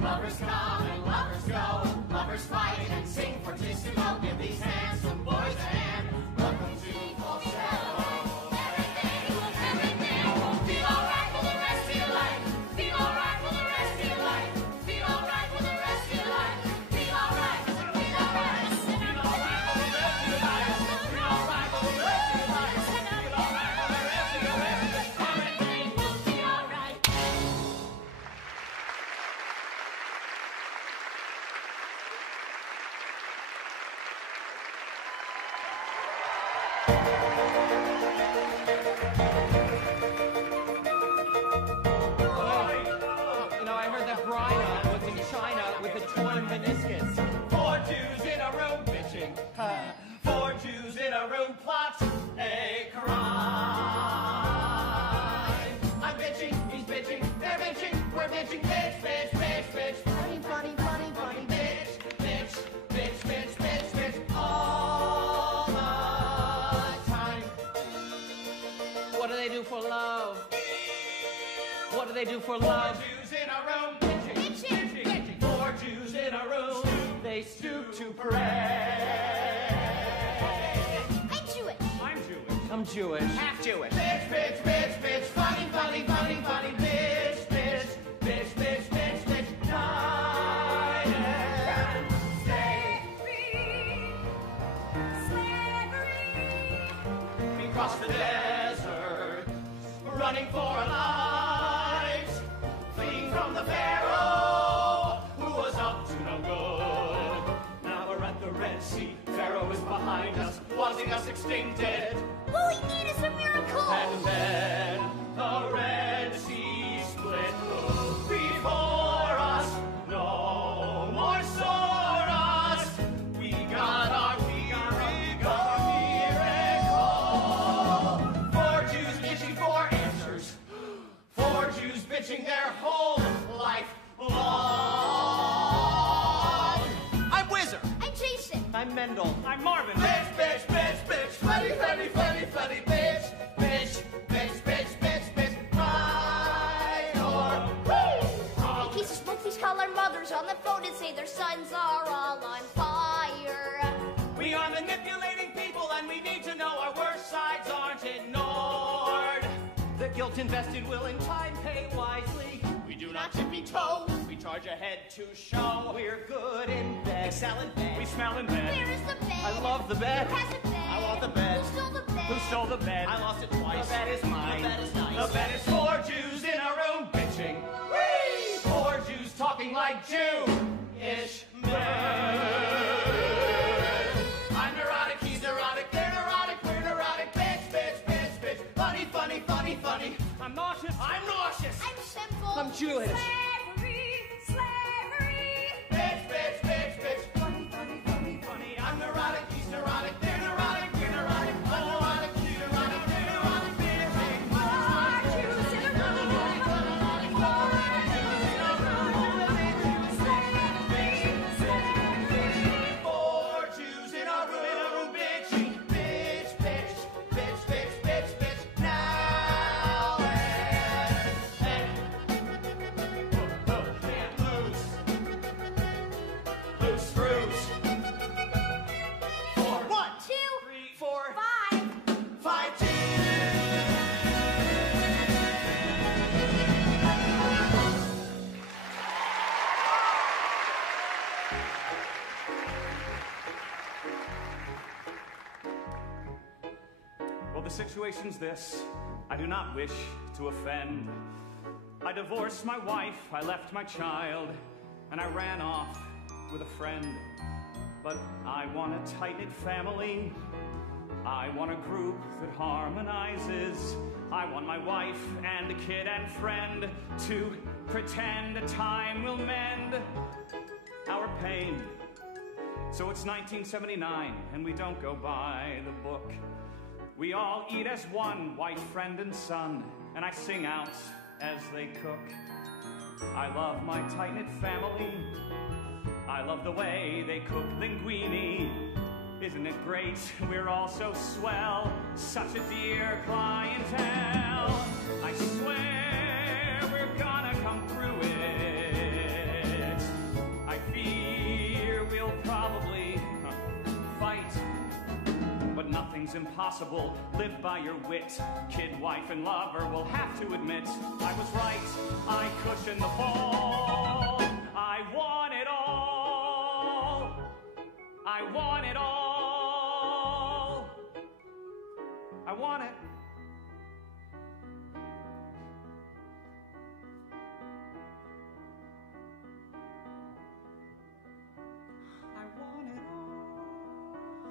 Lovers come and lovers go, lovers fight and sing fortissimo. Give these handsome boys a hand. Welcome to Falsetto. Everything will feel alright for the rest of your life. Feel alright for the rest of your life. Feel alright for the rest of your life. Feel alright. Feel alright. Feel alright for the rest of your life. Feel alright for the rest of your life. Feel alright for the rest of your life. Everything will be alright. You know, I heard that Bryna was in China with a torn meniscus. 4 Jews in a room bitching. 4 Jews in a room plot a crime. I'm bitching, he's bitching, they're bitching, we're bitching, bitch, bitch, bitch, bitch. Funny, funny, funny, funny, bitch, bitch, bitch, bitch, bitch, bitch, all the time. What do they do for love? What do they do for 4 love? Jews in a room bitching, bitching, bitching. 4 Jews in a room, they stoop to pray. I'm Jewish. I'm Jewish. I'm Jewish. Half Jewish. Bitch, bitch, bitch, bitch, funny, funny, funny, funny, bitch, bitch, bitch, bitch, bitch, bitch, night and day. We crossed the desert, running for our lives, fleeing from the Pharaoh, who was up to no good. Now we're at the Red Sea, Pharaoh is behind us, wanting us extincted. All we need is a miracle. And then the Red Sea split before us. No more sore us. We got our miracle. 4 Jews bitching for answers. 4 Jews bitching their whole life long. I'm Whizzer. I'm Jason. I'm Mendel. I'm Marvin. Bitch, bitch, bitch, bitch. Funny, funny, funny, funny, bitch. Bitch, bitch, bitch, bitch, bitch. Right or wrong. In case of smoke, please call our mothers on the phone and say their sons are all on fire. We are manipulating people and we need to know our worst sides aren't ignored. The guilt invested will in time pay wisely. We do not tippy toe. We charge ahead to show. We're good in bed. Excel in bed. We smell in bed. Where is the bed? I love the bed. Who has the bed? I want the bed. Who stole the bed? Who stole the bed? I lost it twice. The bed is mine. The bed is nice. The bed is 4 Jews in a room bitching. Whee! 4 Jews talking like Jew-ish men. I'm neurotic, he's neurotic, they're neurotic, we're neurotic. Bitch, bitch, bitch, bitch. Funny, funny, funny, funny. I'm nauseous. I'm nauseous. I'm simple. I'm Jewish. Slavery, slavery. Bitch, bitch, bitch, bitch. Funny, funny, funny, funny. I'm neurotic, he's neurotic, they're neurotic, we're neurotic. I'm neurotic, he's neurotic, they're neurotic. Bitching. 4 Jews in a room. 4 Jews in a room. Slavery, slavery. 4 Jews in a room bitching. Bitch, bitch, bitch, bitch, bitch, bitch. Now and can't lose. Loose screws. 4, 1, 2, 3, 4, 5. 5 Jews. Well, the situation's this. I do not wish to offend. I divorced my wife, I left my child, and I ran off with a friend. But I want a tight-knit family. I want a group that harmonizes. I want my wife and a kid and friend to pretend time will mend our pain. So it's 1979, and we don't go by the book. We all eat as one, white friend and son, and I sing out as they cook. I love my tight-knit family. I love the way they cook linguine. Isn't it great? We're all so swell. Such a dear clientele. I swear we're gonna come through it. I fear we'll probably fight, but nothing's impossible. Live by your wit. Kid, wife, and lover will have to admit I was right. I cushion the fall. I want it all. I want it all. I want it. I want it all.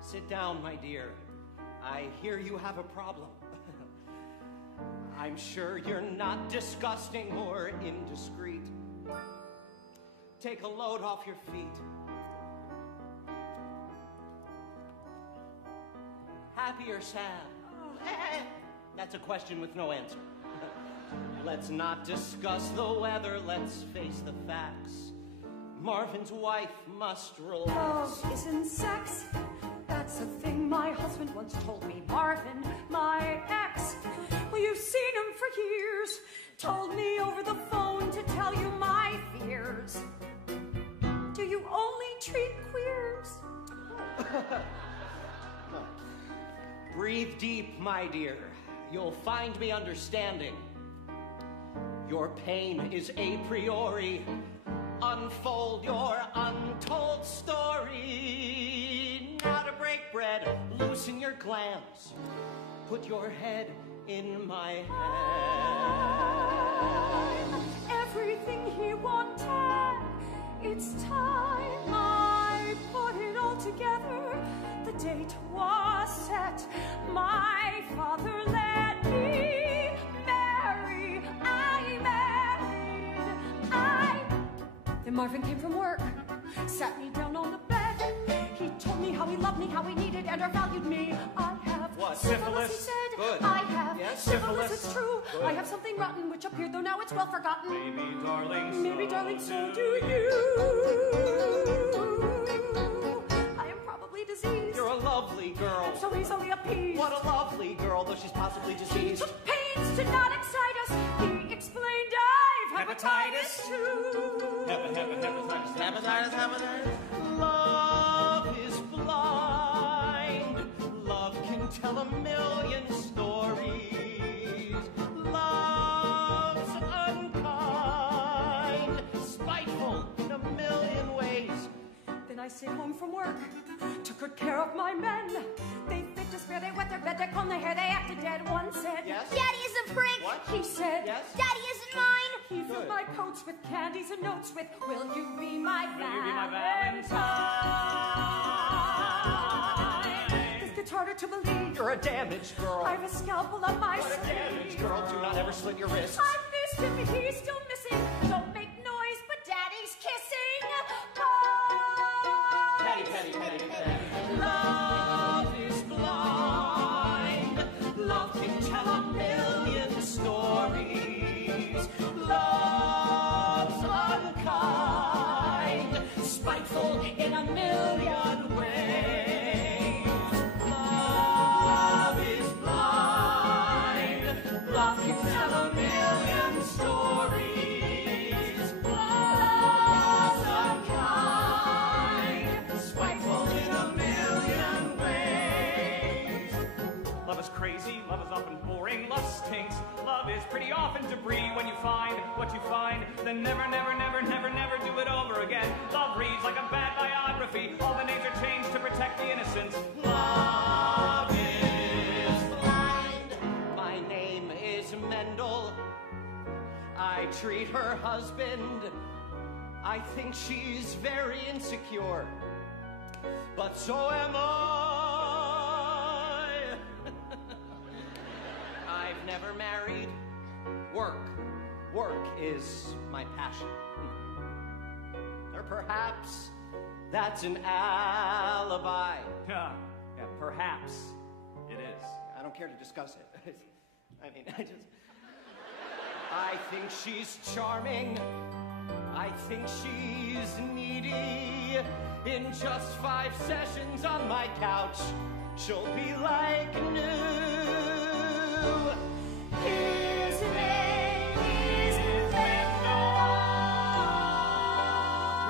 Sit down, my dear. I hear you have a problem. I'm sure you're not disgusting or indiscreet. Take a load off your feet. Happy or sad? That's a question with no answer. Let's not discuss the weather, let's face the facts. Marvin's wife must relax. Love isn't sex. That's a thing my husband once told me. Marvin, my ex. Well, you've seen him for years. Told me over the phone to tell you my fears. Do you only treat queers? Breathe deep, my dear. You'll find me understanding. Your pain is a priori. Unfold your untold story. Now to break bread, loosen your glands. Put your head in my hand. Everything he wanted, it's time I put it all together. The date was set. My father let me marry. I married. Then Marvin came from work, sat me down on the bed. He told me how he loved me, how he needed and or valued me. I have what? Syphilis, he said. Good. I have Yes, syphilis, it's true. Good. I have something rotten which appeared, though now it's well forgotten. Maybe, darling, so do you. I am probably diseased. You're a lovely girl. I'm so easily appeased. What a lovely girl, though she's possibly He diseased. took pains to not excite us. He explained I've hepatitis too. Hepatitis. Love is blind. Love can tell a million stories. Love's unkind, spiteful in a million ways. Then I stayed home from work, took good care of my men. They fit to spare, they wet their bed, they comb their hair, they acted dead. One said, Yes? Daddy is a prick. What? He said, Yes? Daddy isn't mine. He filled my coats with candies and notes with, will you be my Valentine? This gets harder to believe. You're a damaged girl. I've a scalpel up my What a damaged girl. Do not ever slit your wrists. I missed him, he's still missing. Don't make noise, but Daddy's kissing. Petty. Love is blind. Love can tell a million stories. Love's unkind, spiteful in a million ways. Love is blind. Love can tell a million stories. Love's unkind, spiteful in a million ways. Love is crazy, love is often boring, love stinks. Love is pretty often debris. When you find what you find, then never do it over again. Love reads like a bad biography. All the names are changed to protect the innocent. Love is blind. My name is Mendel. I treat her husband. I think she's very insecure. But so am I. I've never married. Work is my passion. Or perhaps that's an alibi. Yeah, perhaps it is. I don't care to discuss it. I think she's charming. I think she's needy. In just 5 sessions on my couch, she'll be like new. Isn't it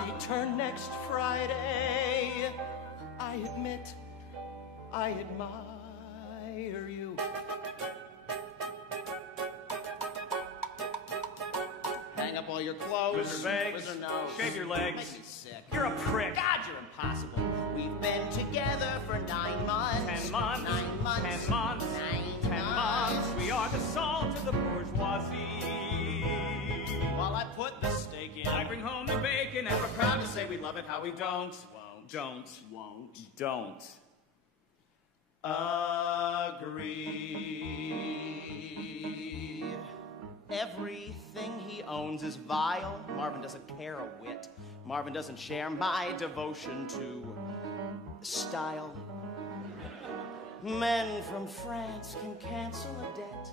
Return next Friday. I admit I admire you. Hang up all your clothes. Wizard legs. Wizard nose. Shave your legs. Make me sick. You're a prick. God, you're impossible. We've been together for 9 months. 10 months. 9 months. 10 months. 9 10 months. We are the salt of the bourgeoisie. While I put the steak in, I bring home the bacon, and we're proud to say we love it how we don't. Don't. Agree. Everything he owns is vile. Marvin doesn't care a whit. Marvin doesn't share my devotion to style. Men from France can cancel a debt.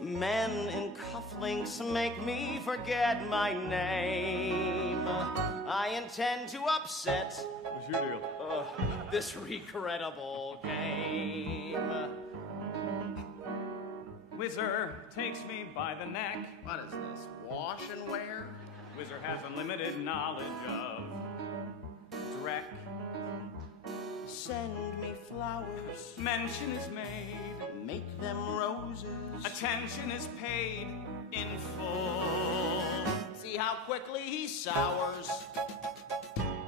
Men in cufflinks make me forget my name. I intend to upset What's your deal? this regrettable game. Whizzer takes me by the neck. What is this? Wash and wear? Whizzer has unlimited knowledge of Drek. Send me flowers. Mention is made. Make them roses. Attention is paid in full. See how quickly he sours.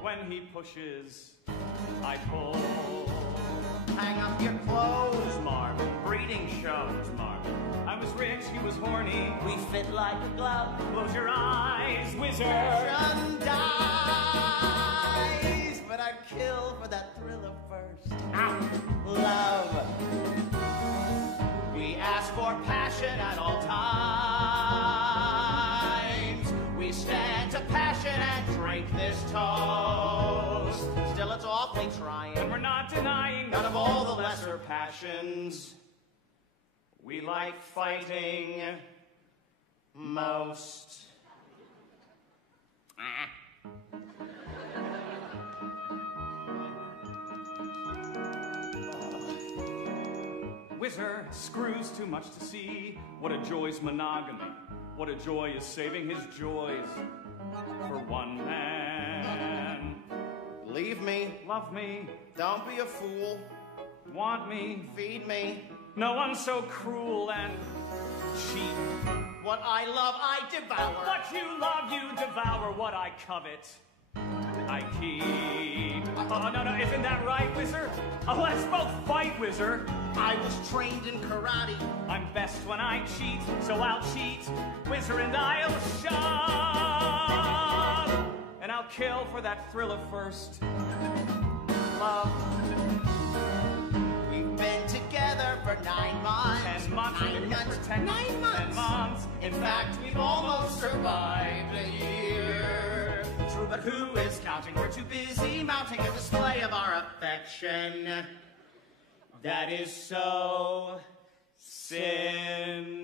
When he pushes, I pull. Hang up your clothes, Marvin. Breeding shows, Marvin. I was rich, he was horny. We fit like a glove. Close your eyes, Whizzer. Passion dies, but I'd kill for that thriller first. Love. We ask for passion at all times. We stand to passion and drink this toast. Still, it's awfully trying. And we're not denying None of all the lesser passions we like fighting most. Whizzer screws too much to see. What a joy's monogamy. What a joy is saving his joys for one man. Leave me. Love me. Don't be a fool. Want me. Feed me. No one's so cruel and cheap. What I love, I devour. What you love, you devour. What I covet, I keep. Oh, no, isn't that right, Whizzer? Oh, let's both fight, Whizzer. I was trained in karate. I'm best when I cheat, so I'll cheat. Whizzer and I'll shove. And I'll kill for that thrill of first love. We've been together for 9 months. 10 months. 9 months. 10 9 months. 10 months. In fact, we've almost survived a year. True, but who is counting? We're too busy mounting a display of our affection. That is so sincere.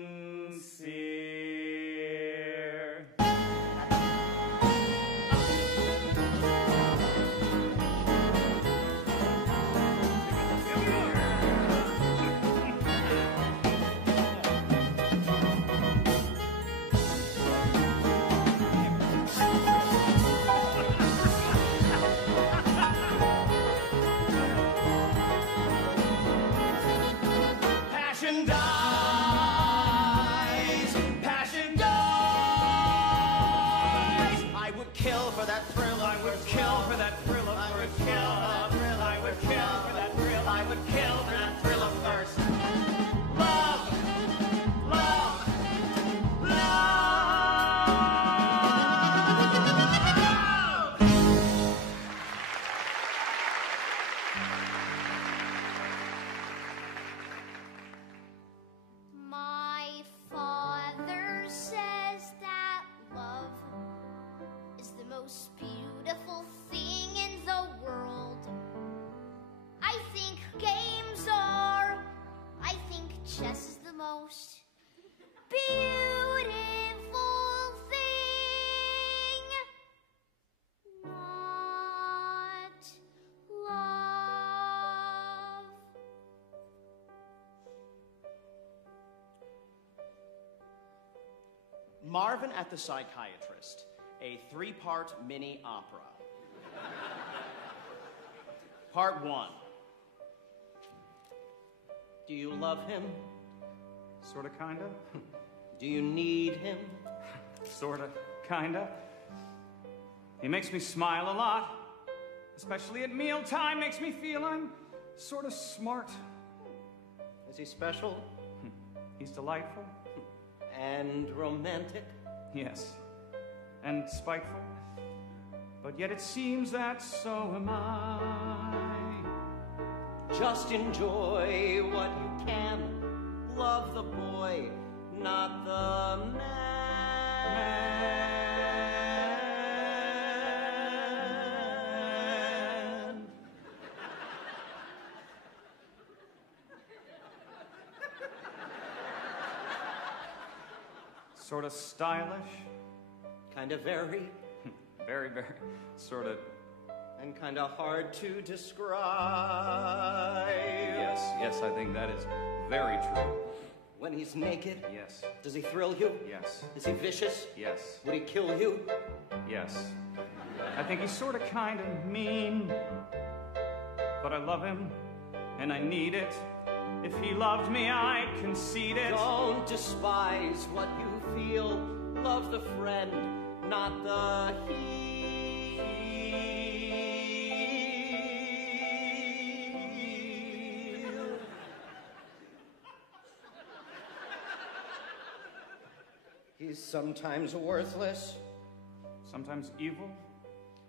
Passion dies. Chess is the most beautiful thing. Not love. Marvin at the Psychiatrist, a 3-part mini opera. Part 1. Do you love him? Sorta, kinda. Do you need him? Sorta, kinda. He makes me smile a lot, especially at mealtime. Makes me feel I'm sorta smart. Is he special? He's delightful. And romantic? Yes. And spiteful. But yet it seems that so am I. Just enjoy what you can. Love the boy, not the man. Sorta stylish. Kind of very. Very, very. Sorta. And kind of hard to describe. Yes, I think that is very true. When he's naked? Yes. Does he thrill you? Yes. Is he vicious? Yes. Would he kill you? Yes. I think he's sorta kinda mean. But I love him, and I need it. If he loved me, I'd concede it. Don't despise what you feel. Love the friend, not the heel. He's sometimes worthless, Sometimes evil.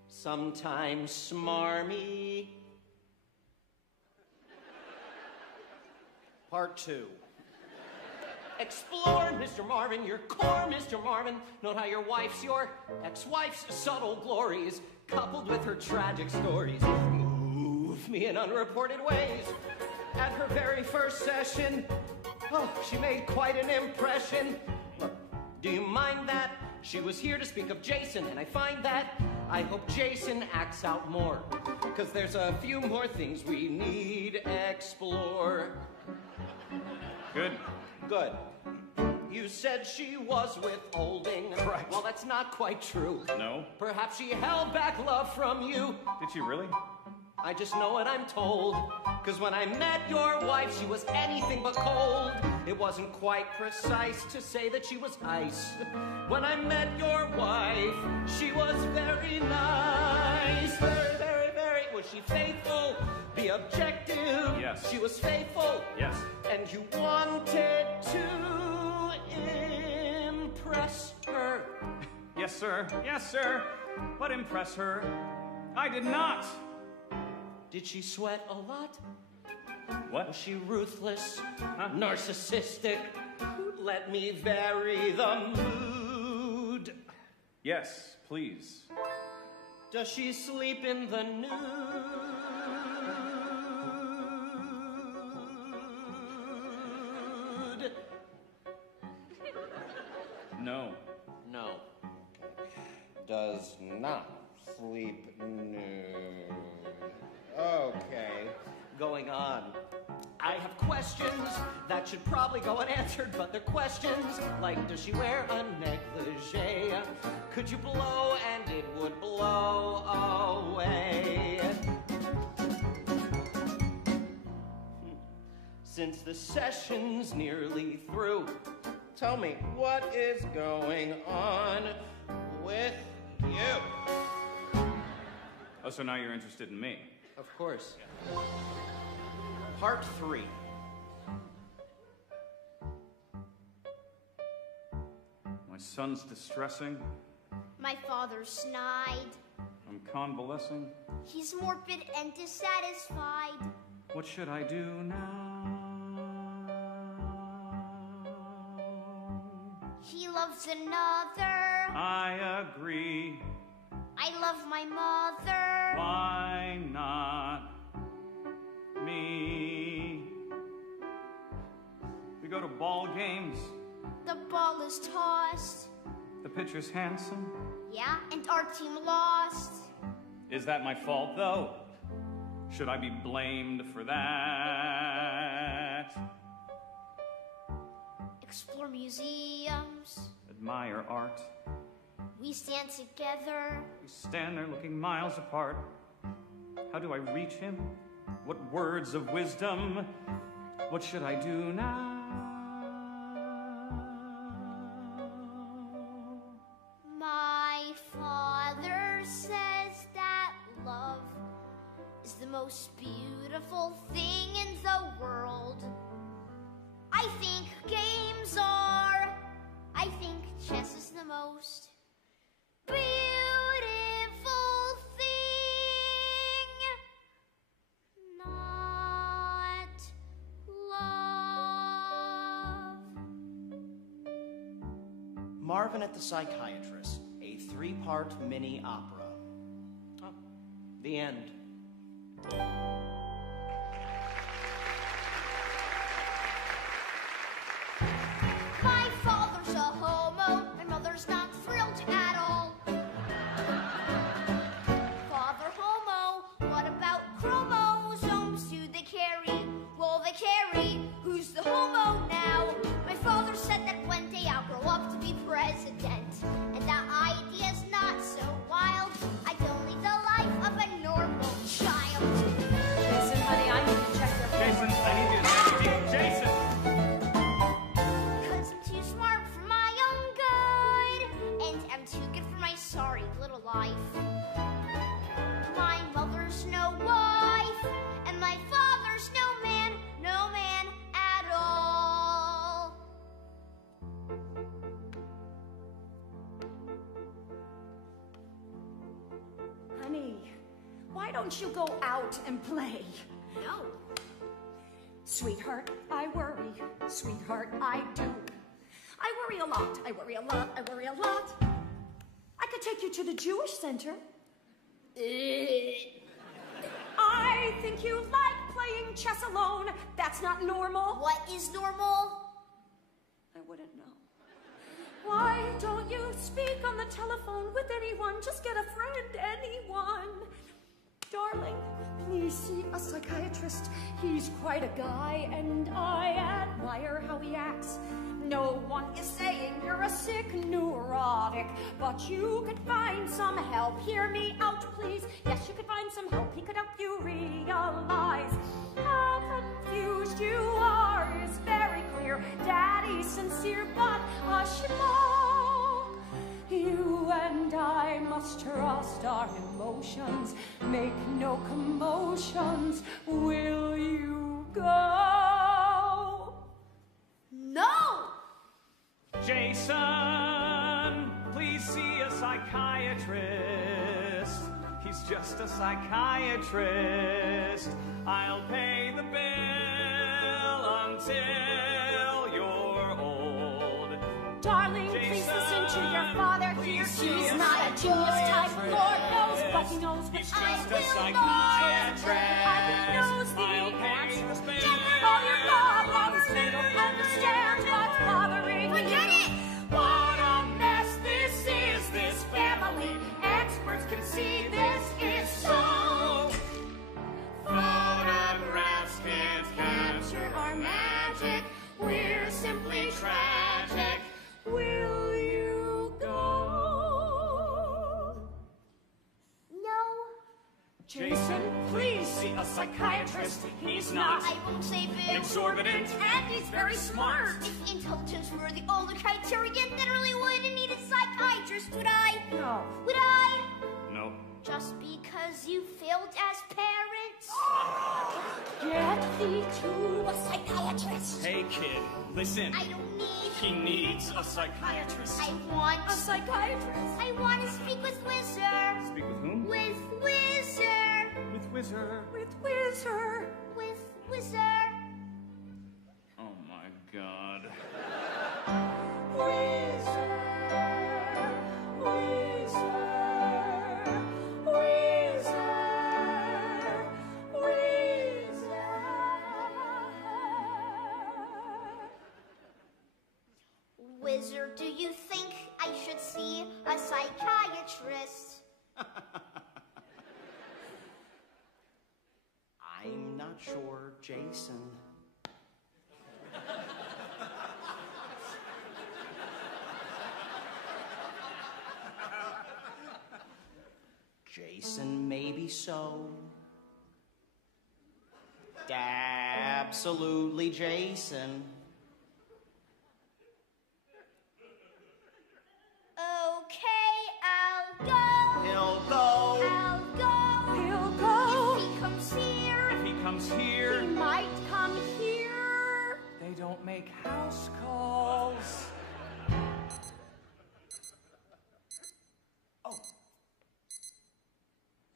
sometimes smarmy. Part 2. Explore, Mr. Marvin, your core, Mr. Marvin. Note how your wife's your ex-wife's subtle glories, coupled with her tragic stories, move me in unreported ways. At her very first session, oh, she made quite an impression. Look, do you mind that? She was here to speak of Jason, and I find that I hope Jason acts out more, because there's a few more things we need explore. Good. Good. You said she was withholding. Right. Well, that's not quite true. No. Perhaps she held back love from you. Did she really? I just know what I'm told. Cause when I met your wife, she was anything but cold. It wasn't quite precise to say that she was ice. When I met your wife, she was very nice. Very, very, very. Was she faithful? Be objective. Yes. She was faithful. Yes. And you wanted to impress her. Yes, sir. Yes, sir. But impress her, I did not. Did she sweat a lot? What? Was she ruthless? Narcissistic? Let me vary the mood. Yes, please. Does she sleep in the nude? No. No. Does not sleep nude. Okay. Going on. I have questions that should probably go unanswered, but they're questions like, does she wear a negligee? Could you blow and it would blow away? Since the session's nearly through, tell me, what is going on with you? Oh, so now you're interested in me. Of course. Part 3. My son's distressing. My father's snide. I'm convalescing. He's morbid and dissatisfied. What should I do now? He loves another. I agree. I love my mother. Why not me? We go to ball games. The ball is tossed. The pitcher's handsome. Yeah, and our team lost. Is that my fault, though? Should I be blamed for that? Explore museums. Admire art. We stand together. We stand there looking miles apart. How do I reach him? What words of wisdom? What should I do now? My father says that love is the most beautiful thing in the world. I think games are. I think chess is the most beautiful thing. Not love. Marvin at the Psychiatrist, a 3-part mini opera. Oh, the end. My father's a homo, my mother's not thrilled at all. Father homo, what about chromosomes? Do they carry? Well, they carry. Who's the homo now? My father said that one day I'll grow up to be president, and that idea's not so wild. I don't lead the life of a normal child. Jason, honey, I need to check your phone. Jason, I need you to Jason! Cause I'm too smart for my own good, and I'm too good for my sorry little life. My mother's no wife, and my father's no man at all. Honey, why don't you go out and play? No. Sweetheart, I worry. Sweetheart, I do. I worry a lot. I worry a lot. I worry a lot. I could take you to the Jewish Center. I think you like playing chess alone. That's not normal. What is normal? I wouldn't know. Why don't you speak on the telephone with anyone? Just get a friend, anyone. Darling, please see a psychiatrist. He's quite a guy, and I admire how he acts. No one is saying you're a sick neurotic, but you could find some help. Hear me out, please. Yes, you could find some help. He could help you realize how confused you are is very clear. Daddy's sincere, but I should know. You and I must trust our emotions. Make no commotions. Will you go? No! Jason, please see a psychiatrist. He's just a psychiatrist. I'll pay the bill until you're old. Darling, please listen to your father here. He's not a genius type, Lord knows, but he knows what He's I just a will psychiatrist. I knows the I'll pay answer the to bill. all your problems. They don't understand what's bothering you. Forget it! What a mess this is, this family. Experts can see this is so. Photographs can't capture our magic. We're simply tragic. Will you go? No. Jason, please see a psychiatrist. He's not I won't say Bill. exorbitant, and he's very smart. If intelligence were the only criterion, then really wouldn't need a psychiatrist, would I? No. Would I? No. Just because you failed as parents? Get thee to a psychiatrist. Hey, kid, listen. I don't need. He needs a psychiatrist. I want. A psychiatrist. I want to speak with Wizard. Speak with whom? With Wizard. With Wizard. With Wizard. With Wizard. Oh my God. Wizard. Wizard. Wizard. Wizard. Wizard, do you think I should see a psychiatrist? I'm not sure, Jason. Jason, maybe so. Absolutely, Jason. Okay, I'll go. He'll go. I'll go. He'll go. If he comes here, If he comes here, he might come here. they don't make house calls. Oh.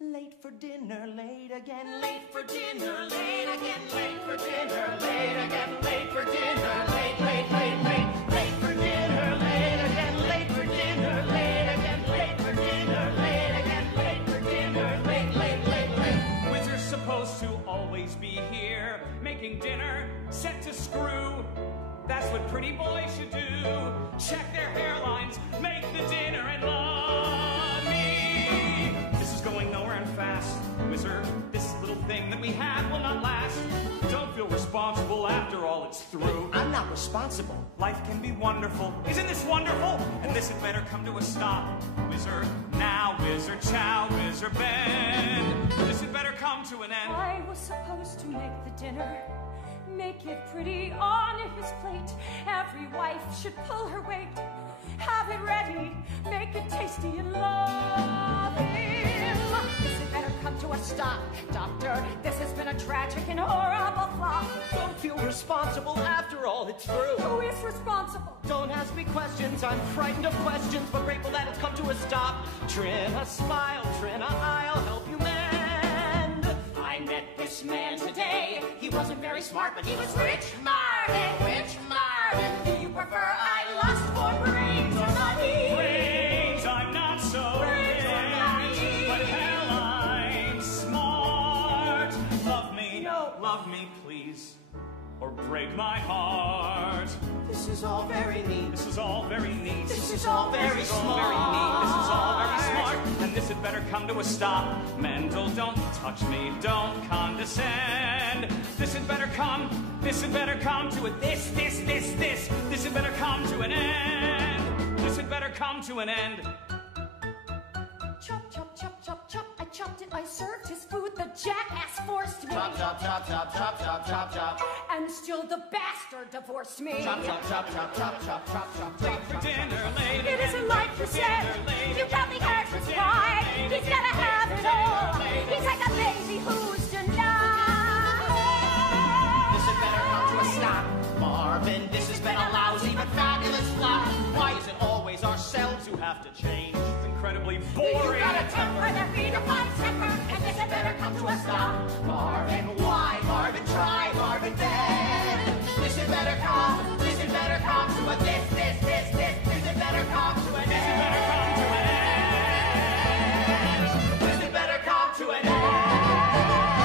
Late for dinner, late again, late for dinner, late again, late for dinner, late again, late for dinner, late, late, late, late, late for dinner, late again, late for dinner, late again, late for dinner, late again, late for dinner, late, late, late, late. Wizard's supposed to always be here, making dinner, set to screw. That's what pretty boys should do. Check their hairlines, make the dinner, and love me. This is going nowhere and fast. Wizard, this little thing that we have will not last. Don't feel responsible after all it's through. I'm not responsible. Life can be wonderful. Isn't this wonderful? And this had better come to a stop. Wizard now, wizard chow, wizard bend. This had better come to an end. I was supposed to make the dinner, make it pretty on his plate. Every wife should pull her weight, have it ready, make it tasty and love him. This had better come to a stop, Doctor. This has been a tragic and horrible flop. Don't feel responsible after all it's through. Who is responsible? Don't ask me questions, I'm frightened of questions, but grateful that it's come to a stop. Trina, smile, Trina, I'll help you mend. I met this man today. He wasn't very smart, but he was rich. Marvin, rich Marvin. Do you prefer I lust for brains or money? Brains, I'm not so Brains or rich, money? but hell, I'm smart. Love me, No. love me, please, or break my heart. This is all very neat. This is all very neat. This is all very This is all smart. very neat. This is all very smart. And this had better come to a stop. Mendel, don't touch me. Don't condescend. This had better come to a this. This had better come to an end. This had better come to an end. Chop, chop, chop, chop, chop. I chopped it, I served his food. The jackass forced me. Chop, chop, chop, chop, chop, chop, chop, chop. And still the bastard divorced me. Chop, chop, chop, chop, chop, chop, chop, chop, Late for dinner, late It again, isn't like late you for said. dinner, late You got the again, late for answers dinner, right. late He's again, gotta late have for it dinner, all. late He's like a baby who's denied. This had better come to a stop. Marvin, this has been a lousy but fabulous flop. Why is it always ourselves who have to change? It's incredibly You boring. got a temper that redefines temper, and this had better come to a stop. Marvin, why? Marvin, try. Marvin, bend. This had better come to a this. This had better come to a this. This had better come to an This had better come to an end. This had better come to an end.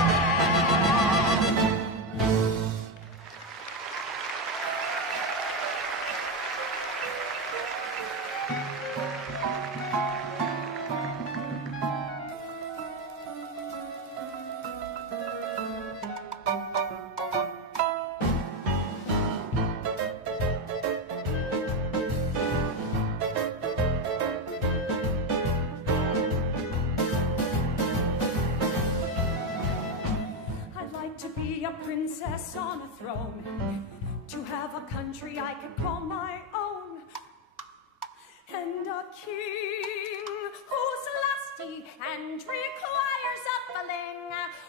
I'd like to be a princess on a throne, to have a country I could call my own, and a king who's lusty and requires a filling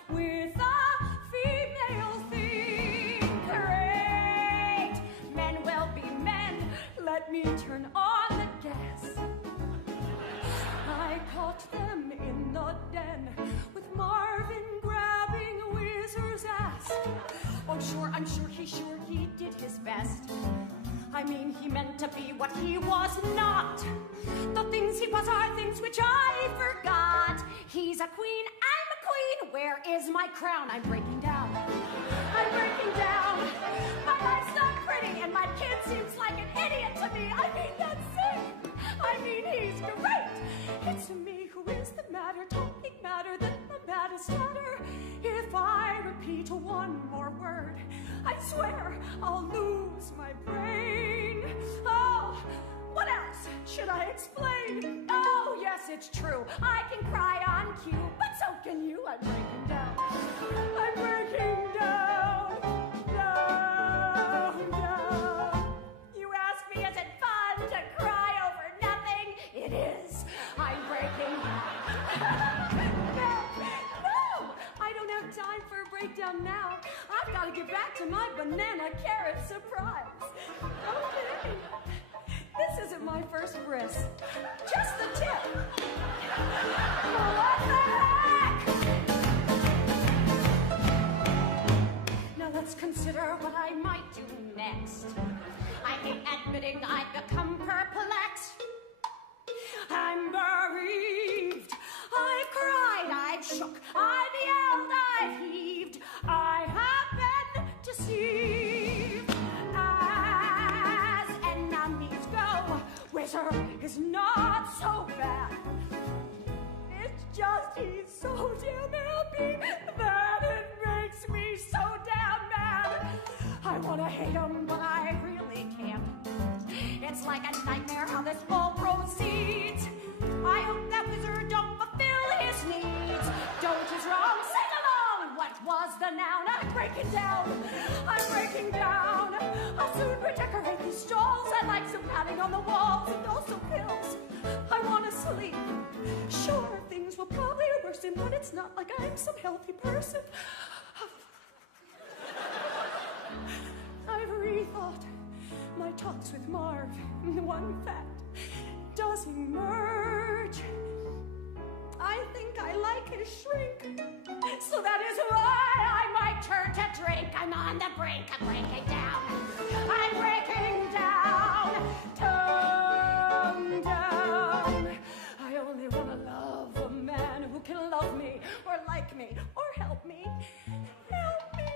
with a female thing. Great, men will be men. Let me turn on the gas. I caught them in the den with Marvin grabbing Wizard's ass. Oh, sure, I'm sure he did his best. I mean, he meant to be what he was not. The things he was are things which I forgot. He's a queen, I'm a queen. Where is my crown? I'm breaking down. I'm breaking down. My life's not pretty, and my kid seems like an idiot to me. I at a stutter. If I repeat one more word, I swear I'll lose my brain. Oh, what else should I explain? Oh, yes, it's true. I can cry on cue, but so can you. I'm breaking down. I'm breaking down. Down, down. You ask me, is it fun to cry over nothing? It is. I'm breaking down. No, I don't have time for a breakdown now. I've got to get back to my banana carrot surprise. Okay. This isn't my first bris. Just the tip. What the heck? Now let's consider what I might do next. I hate admitting I've become perplexed. I'm bereaved. I've cried, I've shook, I've yelled, I've heaved. I have been deceived. As enemies go, Wizard is not so bad. It's just he's so damn happy that it makes me so damn mad. I want to hate him, but I really can't. It's like a nightmare how this all proceeds. I hope that Wizard don't fulfill his needs. Don't is wrong, sing along. What was the noun? I'm breaking down. I'm breaking down. I'll soon redecorate these stalls. I'd like some padding on the walls and also pills. I want to sleep. Sure, things will probably worsen, but it's not like I'm some healthy person. I've rethought my talks with Marv. One fact does emerge. I think I like his shrink, so that is why I might turn to drink. I'm on the brink, I'm breaking down. I'm breaking down, down. I only want to love a man who can love me, or like me, or help me. Help me.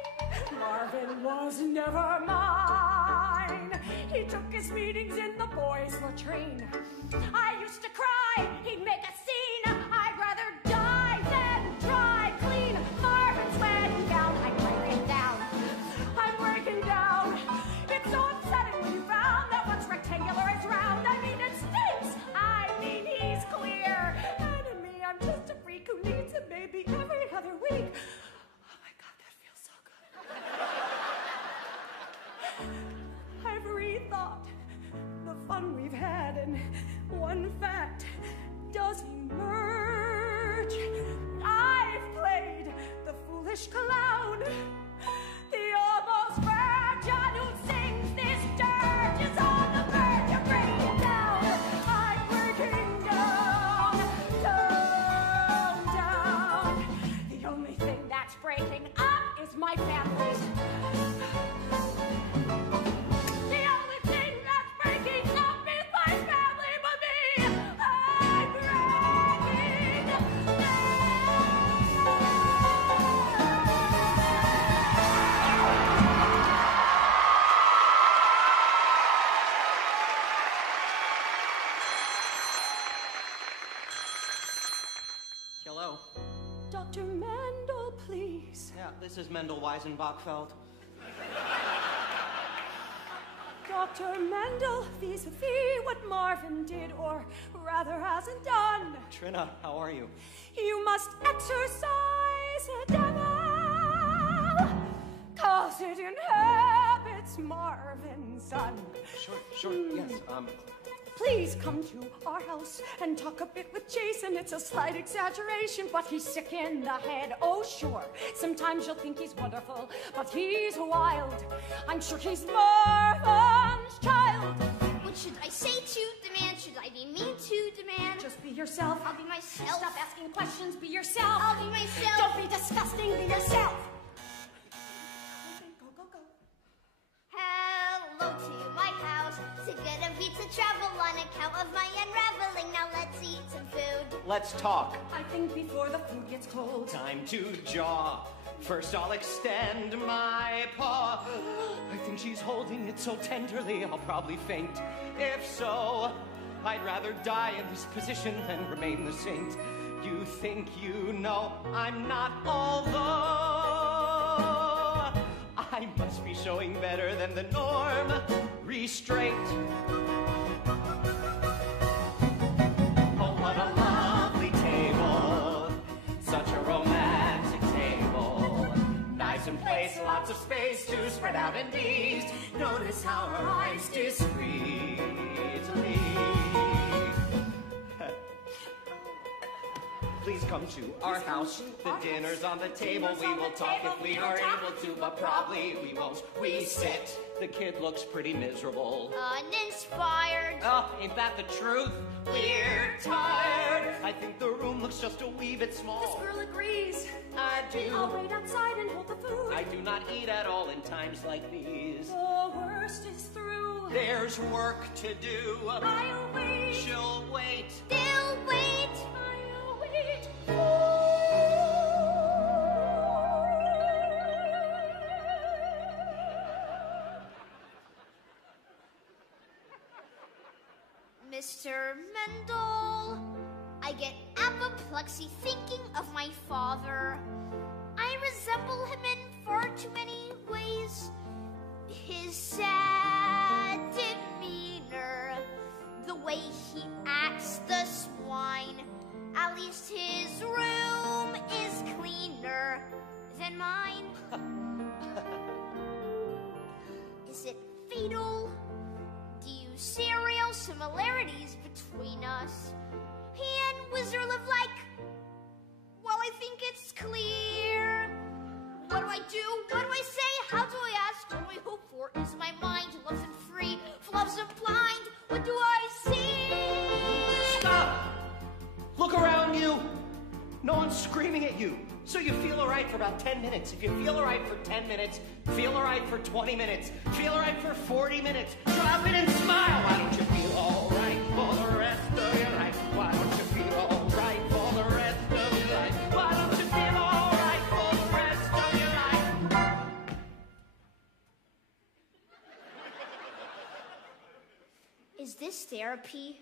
Marvin was never mine. He took his meetings in the boys' latrine. I used to cry, he'd make a scene. I'd rather die than dry clean. Marvin's wedding gown, I'm breaking down. I'm breaking down. It's so upsetting when you found that what's rectangular is round. I mean, it stinks. I mean, he's clear. Enemy, I'm just a freak who needs a baby every other week. Oh my God, that feels so good. I've rethought the fun we've had, and one fact does emerge. I've played the foolish clown, the almost virgin who sings this dirge is on the verge of breaking down. I'm breaking down, down, down. The only thing that's breaking up is my family. The only thing that's breaking up is my family, but me. I'm breaking down. Hello. Dr. Mendel, please. Yeah, this is Mendel Weisenbachfeld. Dr. Mendel, vis-a-vis what Marvin did, or rather hasn't done. Trina, how are you? You must exercise a devil, 'cause it inhabits Marvin's son. Sure, yes, Please come to our house and talk a bit with Jason. It's a slight exaggeration, but he's sick in the head. Oh, sure. Sometimes you'll think he's wonderful, but he's wild. I'm sure he's Marvin's child. What should I say to demand? Should I be mean to demand? Just be yourself. I'll be myself. Stop asking questions. Be yourself. I'll be myself. Don't be disgusting. Be yourself. Go. Hello to my house. So good of you to travel on account of my unraveling. Now let's eat some food. let's talk. I think before the food gets cold. Time to jaw. First I'll extend my paw. I think she's holding it so tenderly I'll probably faint. If so, I'd rather die in this position than remain the saint. You think you know I'm not, although I must be showing better than the norm. Restraint. Oh, what a lovely table. Such a romantic table. Nice in place, lots of space to spread out and ease. Notice how her eyes discreetly. Please come to our house. The dinner's on the table. We will talk if we are able to, but probably we won't. We sit. The kid looks pretty miserable. Uninspired. Oh, ain't that the truth? We're tired. I think the room looks just a wee bit small. This girl agrees. I do. I'll wait outside and hold the food. I do not eat at all in times like these. The worst is through. There's work to do. I'll wait. She'll wait. They'll wait. I'll wait. Mr. Mendel, I get apoplexy thinking of my father. I resemble him in far too many ways. His sad demeanor, the way he acts the swine. At least his room is cleaner than mine. Is it fatal? Do you see real similarities between us? He and Wizard live like, well, I think it's clear. What do I do? What do I say? How do I ask? What do I hope for? Is my mind loves and free? Loves and blind? What do I see? Stop! Look around you. No one's screaming at you. So you feel all right for about 10 minutes. If you feel all right for 10 minutes, feel all right for 20 minutes, feel all right for 40 minutes, drop it and smile. Why don't you feel all right for the rest of your life? Why don't you feel all right for the rest of your life? Why don't you feel all right for the rest of your life? Is this therapy?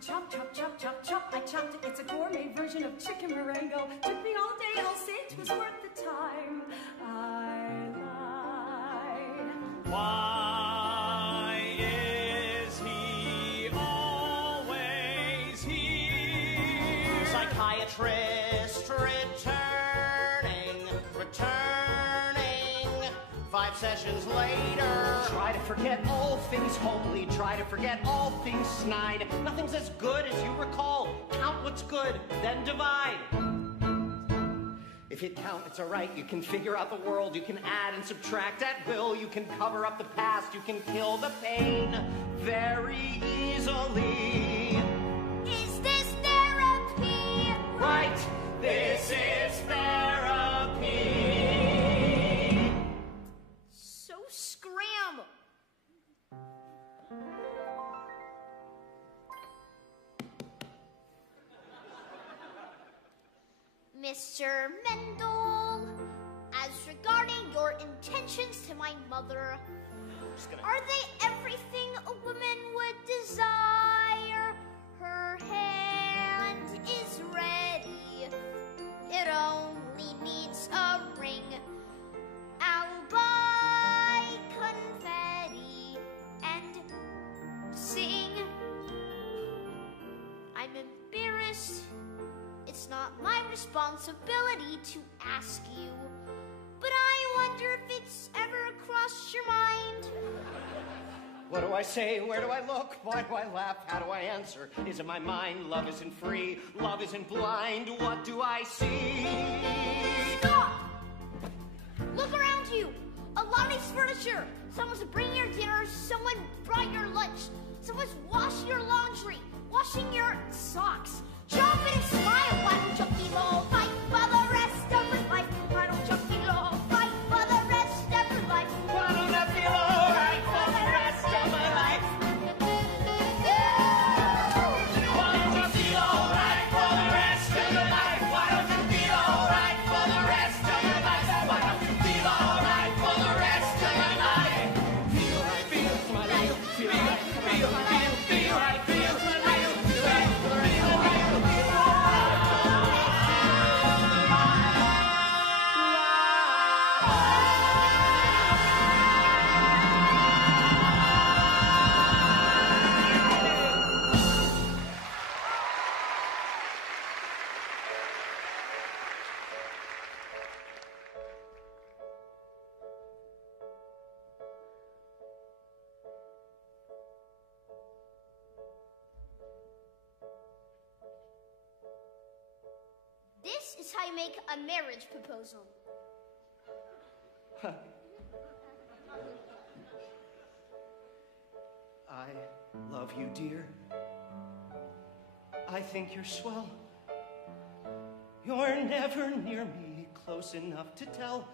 Chop, chop, chop, chop, chop. I chopped it. It's a gourmet version of chicken Marengo. Took me all day. I'll say it was worth the time. I lied. Why is he always here? Psychiatrist returning 5 sessions later. Try to forget all things homely, try to forget all things snide. Nothing's as good as you recall. Count what's good, then divide. If you count, it's all right. You can figure out the world. You can add and subtract at will. You can cover up the past. You can kill the pain very easily. Is this therapy? Right, this is therapy. So scram. Mr. Mendel, as regarding your intentions to my mother, are they everything a woman would desire? Her hand is ready. It only needs a ring. I'll buy confetti and sing. I'm embarrassed. It's not my responsibility to ask you, but I wonder if it's ever crossed your mind. What do I say? Where do I look? Why do I laugh? How do I answer? Is it my mind? Love isn't free. Love isn't blind. What do I see? Stop! Look around you. A lot of nice furniture. Someone's bringing your dinner. Someone brought your lunch. Someone's washing your laundry. Washing your socks. Jump and smile. Why don't you feel all right for the rest of your life? Why don't you feel all right for the rest of your life? Why don't I feel all right for the rest of my life? Why don't you feel all right for the rest of your life? Why don't you feel all right for the rest of your life? Why don't you feel all right for the rest of your life? Feel right, feel my life. Feel right, feel right, feel right, feel my life. Feel right, feel right. I make a marriage proposal. I love you, dear. I think you're swell. You're never near me, close enough to tell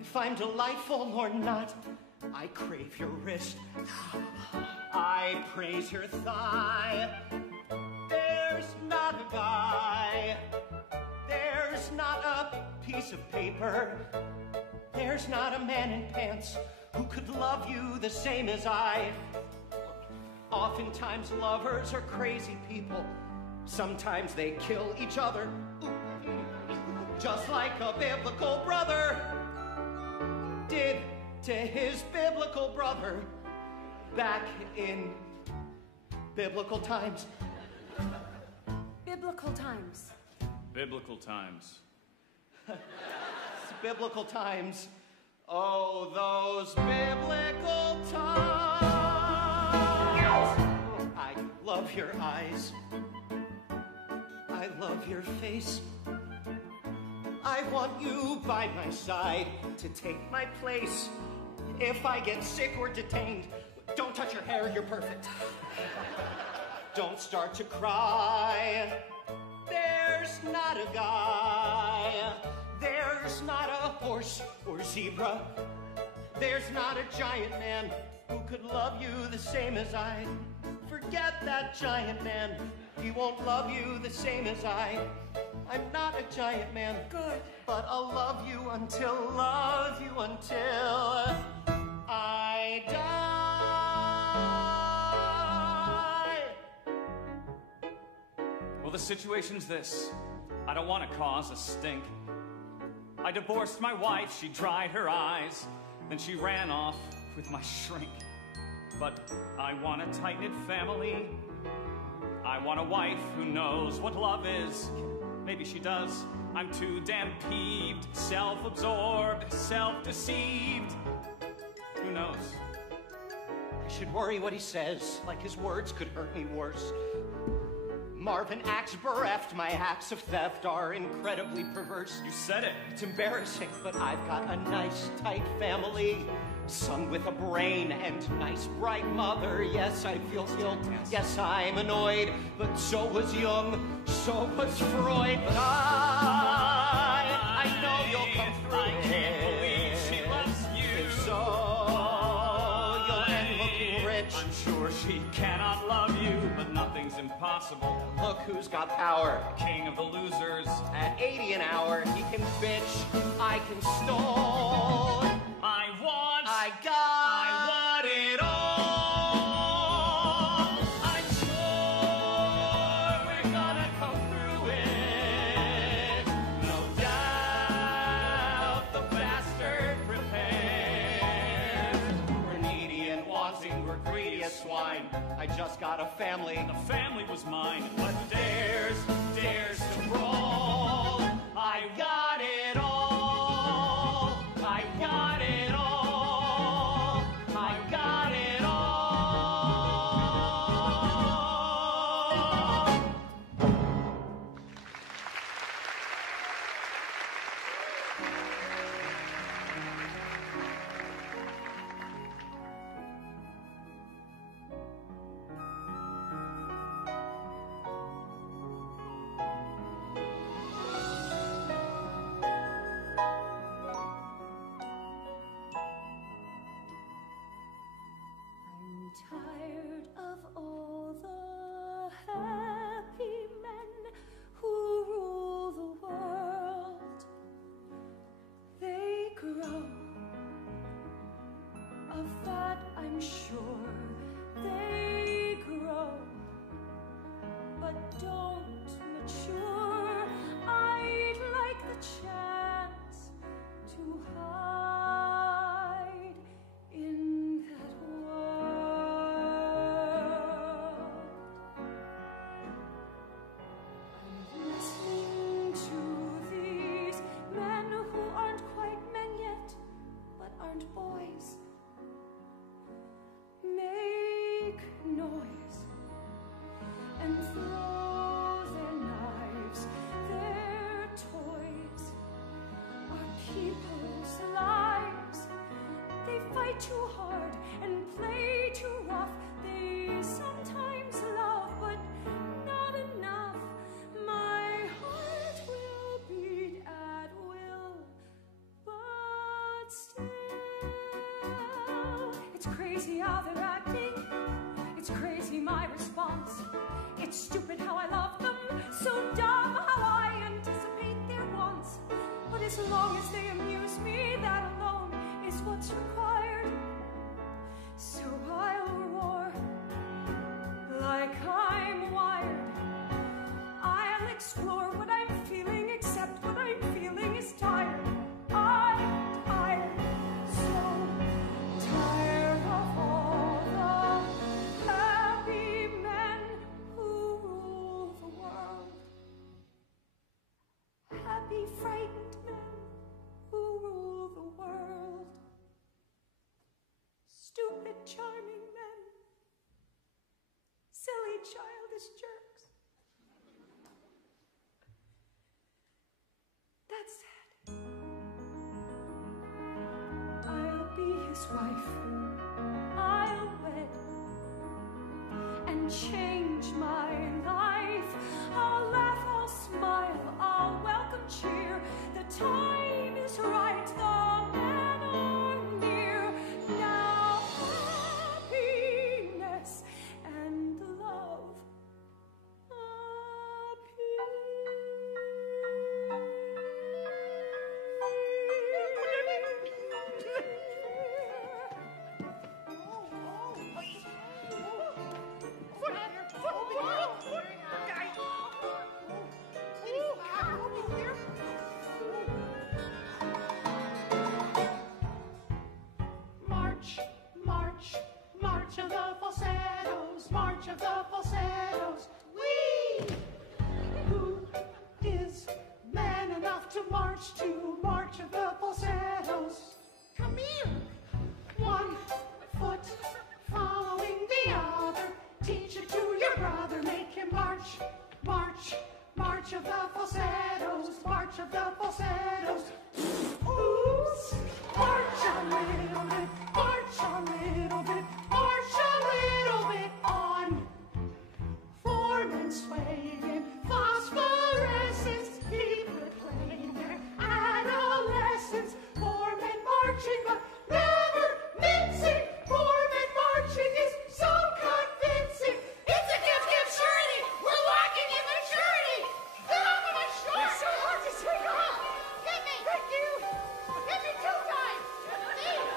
if I'm delightful or not. I crave your wrist. I praise your thigh. There's not a guy. There's not a piece of paper. There's not a man in pants who could love you the same as I. Oftentimes lovers are crazy people. Sometimes they kill each other. Just like a biblical brother did to his biblical brother back in biblical times. Biblical times. Biblical times. It's biblical times. Oh, those biblical times. I love your eyes. I love your face. I want you by my side to take my place. If I get sick or detained, don't touch your hair, you're perfect. Don't start to cry. There's not a guy. There's not a horse or zebra. There's not a giant man who could love you the same as I. Forget that giant man. He won't love you the same as I. I'm not a giant man. Good. But I'll love you until I die. Well, the situation's this. I don't want to cause a stink. I divorced my wife, she dried her eyes, then she ran off with my shrink. But I want a tight-knit family. I want a wife who knows what love is. Maybe she does. I'm too damn peeved, self-absorbed, self-deceived. Who knows? I should worry what he says, like his words could hurt me worse. Marvin acts bereft, my acts of theft are incredibly perverse. You said it. It's embarrassing, but I've got a nice, tight family. Son with a brain and nice, bright mother. Yes, I feel guilt. Yes, I'm annoyed. But so was Jung, so was Freud. But I know you'll come through. I can't believe she loves you. If so, you'll end looking rich. I'm sure she cannot love you, but nothing's impossible. Look who's got power. King of the losers. At 80 an hour, he can bitch, I can stall. I want it all. I'm sure we're gonna come through it. No doubt, the bastard prepared. We're needy and wanting, we're greedy as swine. I just got a family. The family was mine. But dares to brawl. I got it all. I got it all. I got it all. I'm tired of all the happy men who rule the world. They grow. Of that I'm sure. They grow, but don't mature. I'd like the chance to hide in that world. I'm listening to these men who aren't quite men yet, but aren't boys. Make noise and throw their knives, their fight too hard and play too rough. They sometimes love, but not enough. My heart will beat at will, but still, it's crazy how they're acting. It's crazy my response. It's stupid how I love them, so dumb how I anticipate their wants. But as long as they amuse me, that alone is what's required. So I'll roar like I'm wired. I'll explore what I'm feeling, except what I'm feeling is tired. I'm tired, so tired of all the happy men who rule the world. Happy, frightened men who rule the world. Stupid, charming men. Silly, childish jerks. That's sad. I'll be his wife. I'll wed and change my life. I'll laugh, I'll smile, I'll welcome cheer. The time is right, the men are near. Now happiness and love March, march, march of the falsettos, march of the falsettos. We, who is man enough to march to march of the falsettos? Come here. One foot following the other. Teach it to your brother. Make him march, march, march of the falsettos, march of the falsettos. Oops. March a little bit, march a little bit, march a little bit on. Foremen swaying, phosphorescence, people playing their adolescence. Foremen marching, but never mincing. Foremen marching is so convincing. It's a give surety. We're lacking in maturity. Get off of my shorts. So hard to take off. Hit me. Thank you. Hit me 2 times. Please.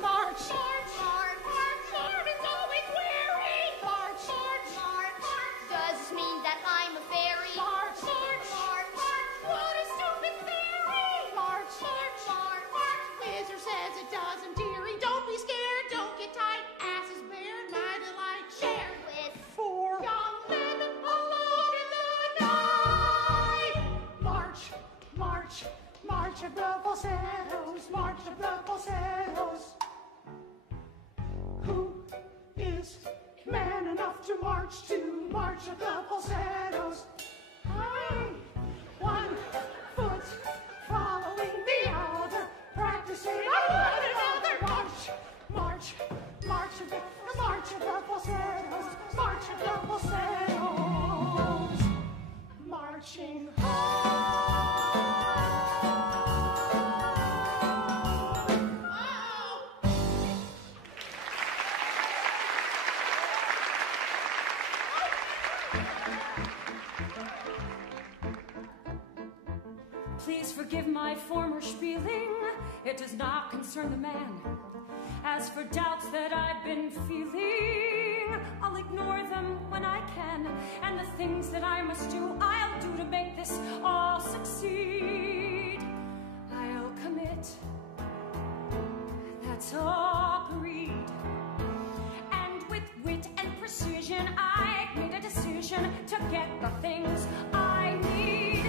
March. March. March. March. Marvin's always weary. March. March. March. Does this mean that I'm a fairy? March. March. March. March. What a stupid theory. March. March. March. March. Wizard says it doesn't, dearie. Don't be scared. Don't get tight. Ass is bare. Neither like share. With 4 young men alone in the night. March, march, march of the falsettos, march of the falsettos. Who is man enough to march of the falsettos? I, 1 foot following the other, practicing on one another. March, march, march of the falsettos, march of the falsettos, marching Please forgive my former spieling. It does not concern the man. As for doubts that I've been feeling, I'll ignore them when I can. And the things that I must do, I'll do to make this all succeed. I'll commit. That's all agreed. And with wit and precision, I've made a decision to get the things I need.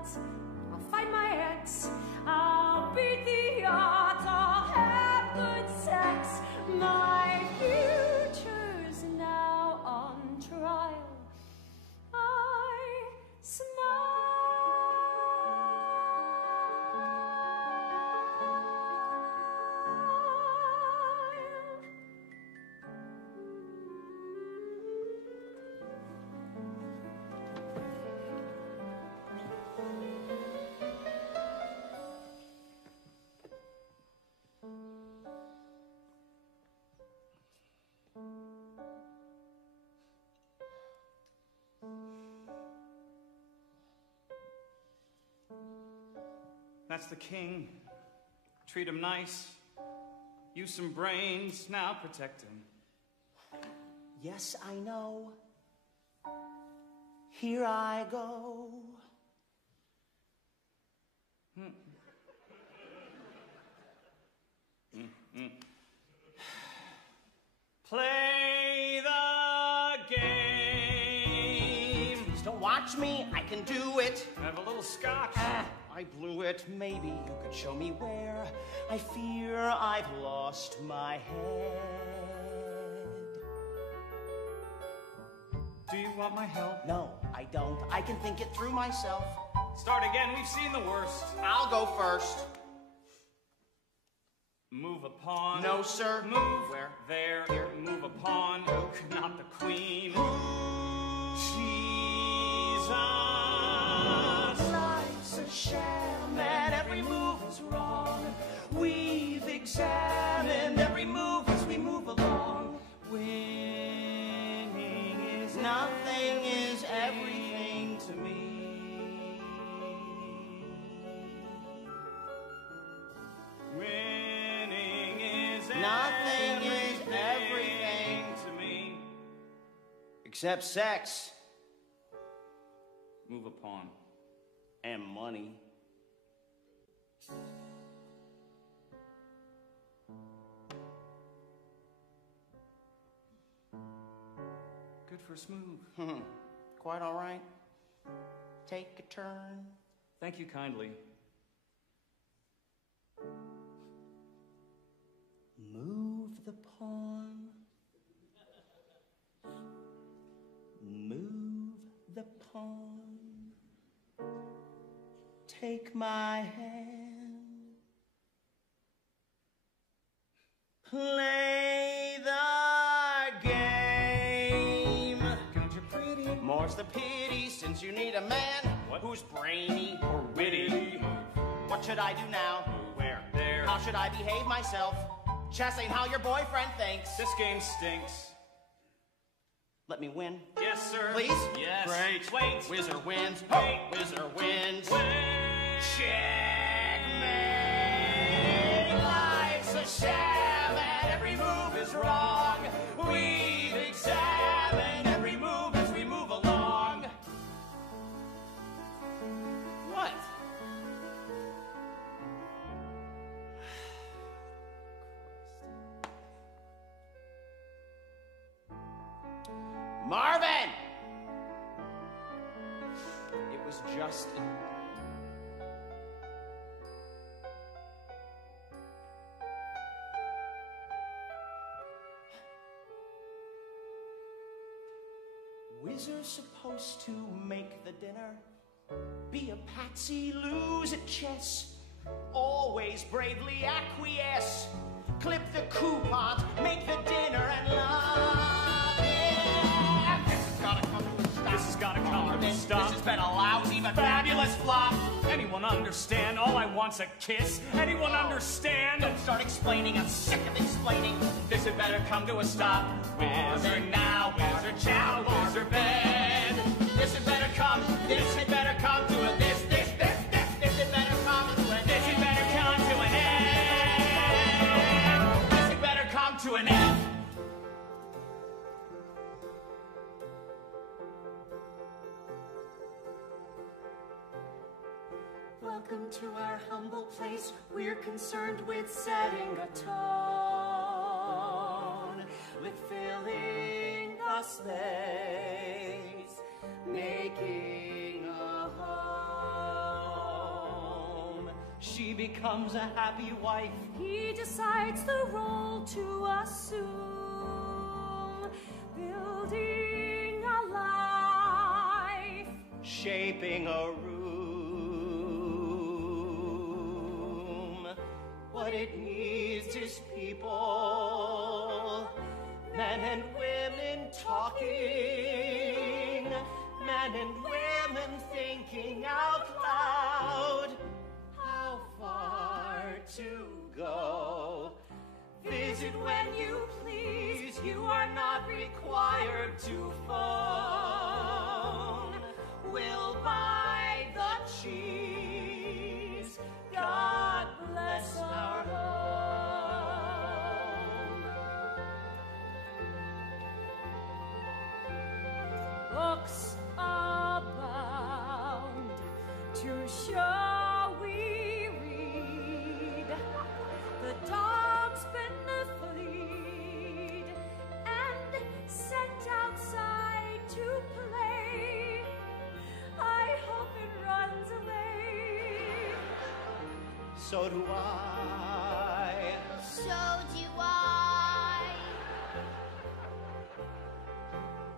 odds. I'll find my ex. I'll beat the odds. I'll have good sex. My future's now on trial. I smile. That's the king. Treat him nice. Use some brains, now protect him. Yes, I know. Here I go. Play the game. Please don't watch me. I can do it. Have a little scotch. I blew it. Maybe you could show me where. I fear I've lost my head. Do you want my help? No, I don't. I can think it through myself. Start again. We've seen the worst. I'll go first. Move a pawn. No, sir. Move. Where? There. Here. Move a pawn. Not the queen. Life's a sham and every move is wrong. We've examined every move as we move along. Winning is nothing is everything to me. Winning is Nothing is everything to me. except sex Move a pawn. and money. Good for smooth. Quite all right. Take a turn. Thank you kindly. Move the pawn. Move the pawn. Take my hand. Play the game. Got you pretty. More's the pity since you need a man who's brainy Or witty. What should I do now? Where? There. How should I behave myself? Chess ain't how your boyfriend thinks. This game stinks. Let me win. Yes, sir. Please? Yes. Great. Wait. Whizzer wins. Wait. Whizzer wins. Checkmate. Life's a sham and every move is wrong. We've examined every move as we move along. What? Marvin! It was just... Wizard's supposed to make the dinner, be a patsy, lose at chess, always bravely acquiesce, clip the coupons, make the dinner and love it. This has gotta come to a stop. This has gotta come to a stop. This has been a lousy but fabulous flop. Anyone understand? All I want's a kiss. Anyone understand? Don't start explaining, I'm sick of explaining. This had better come to a stop. Wizard now, wizard chow, wizard bed. This had better come to a this had better come to an This had better come to an end. This had better come to an end. Welcome to our humble place. We're concerned with setting a tone, with filling the space, making a home. becomes a happy wife. He decides the role to assume, building a life, shaping a room. What it needs is people, men and women talking, men and women thinking out loud. How far to go? Visit when you please, you are not required to phone. We'll buy the cheese. God bless our home. Books abound to show we read. The dogs beneath the lead and sent outside to play. I hope it runs away. So do I. So do I.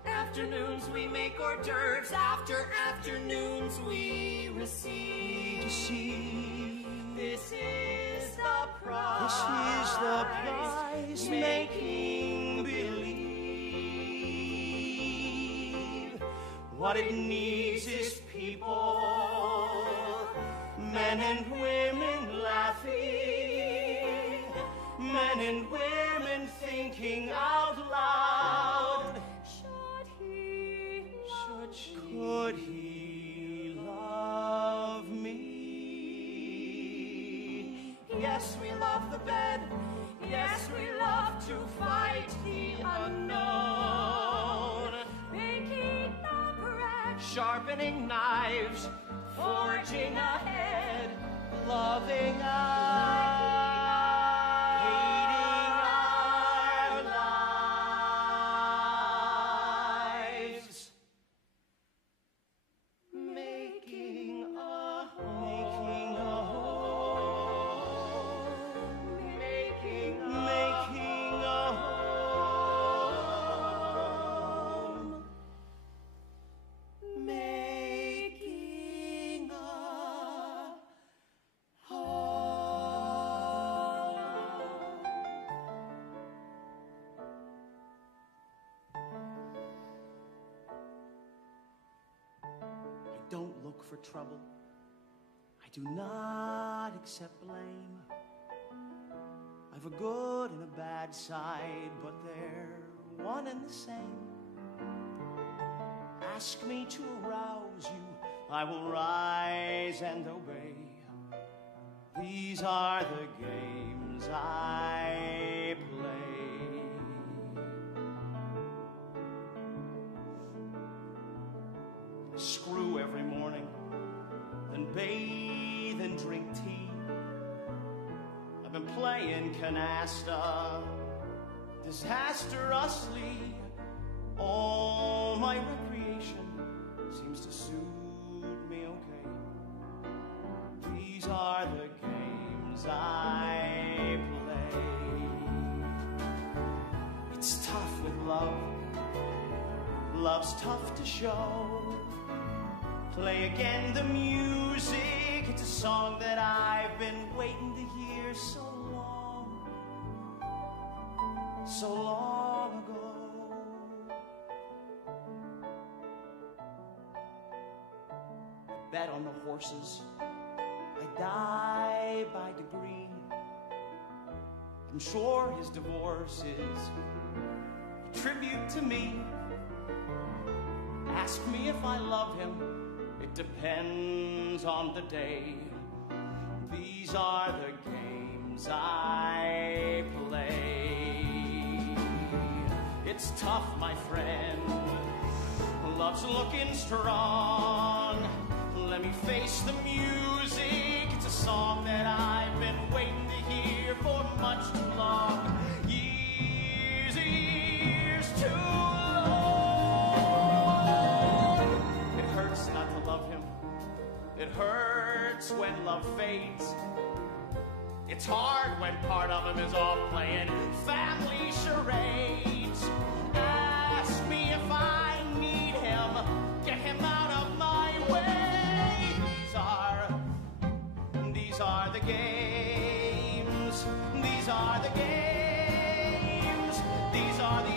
Afternoons we make hors d'oeuvres. After afternoons we receive. This is the prize. Making believe. What it needs is people, men and women laughing, men and women thinking out loud. Could he love me? Yes, we love the bed. Yes, we love to fight the unknown. Making the bread, sharpening knives, forging ahead, loving us, hating our lives. Making a home, making a home, making a I don't look for trouble. I do not accept blame. I've a good and a bad side, but they're one and the same. Ask me to arouse you, I will rise and obey. These are the games I play. Screw every morning, then bathe and drink tea. I've been playing canasta disastrously. All my recreation seems to suit me okay. These are the games I play. It's tough with love. Love's tough to show. Play again the music. It's a song that I've been waiting to hear so long ago. I bet on the horses. I die by degree. I'm sure his divorce is a tribute to me. Ask me if I love him. It depends on the day. These are the games I play. It's tough, my friend. Love's looking strong. Let me face the music. It's a song that I've been waiting to hear for much too long. Years too long. It hurts not to love him. It hurts when love fades. It's hard when part of him is off playing family charades. Ask me if I need him, get him out of my way. These are the games. These are the games. These are the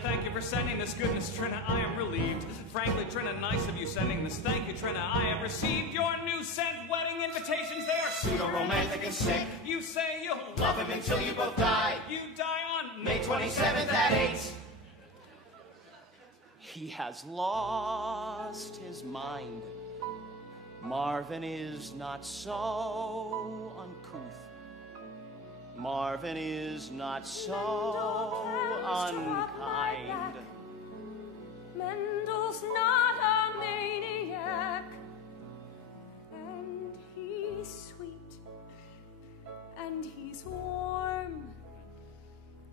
Thank you for sending this goodness, Trina. I am relieved. Frankly, Trina, nice of you sending this. Thank you, Trina. I have received your new sent wedding invitations. They are pseudo-romantic and sick. You say you'll Love him until you both die. You die on May 27th at 8. He has lost his mind. Marvin is not so uncouth. Marvin is not so unkind. Mendel's not a maniac, and he's sweet, and he's warm,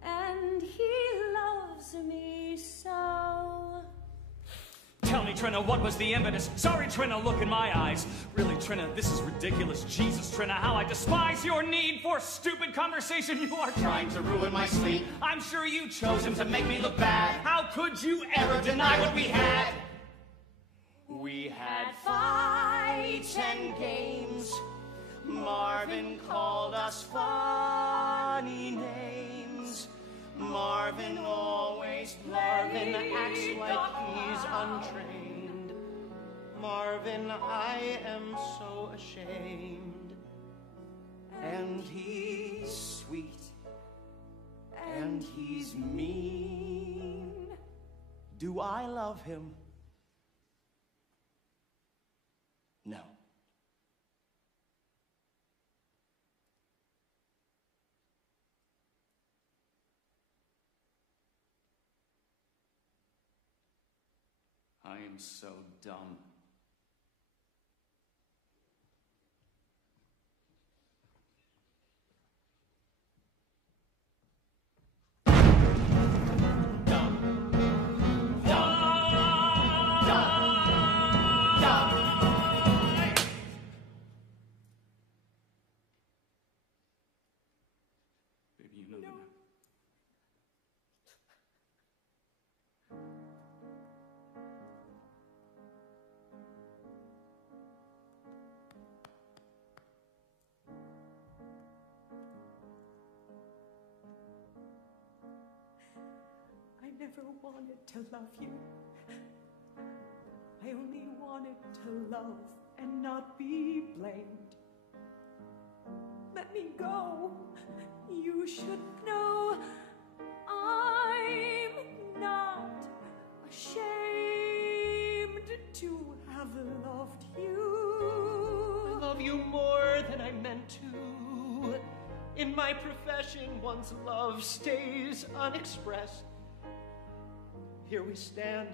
and he loves me so. Tell me, Trina, what was the impetus? Sorry, Trina, look in my eyes. Really, Trina, this is ridiculous. Jesus, Trina, how I despise your need for stupid conversation. You are Trying to ruin my sleep. I'm sure you Chose him to make me look bad. How could you Ever deny what we had? We had fights and games. Marvin called us funny names. Marvin always Marvin acts like he's untrained. Marvin, I am so ashamed. And he's sweet. And he's mean. Do I love him? No. I am so dumb. Baby, you know that. I never wanted to love you. I only wanted to love and not be blamed. Let me go. You should know I'm not ashamed to have loved you. I love you more than I meant to. In my profession, one's love stays unexpressed. Here we stand,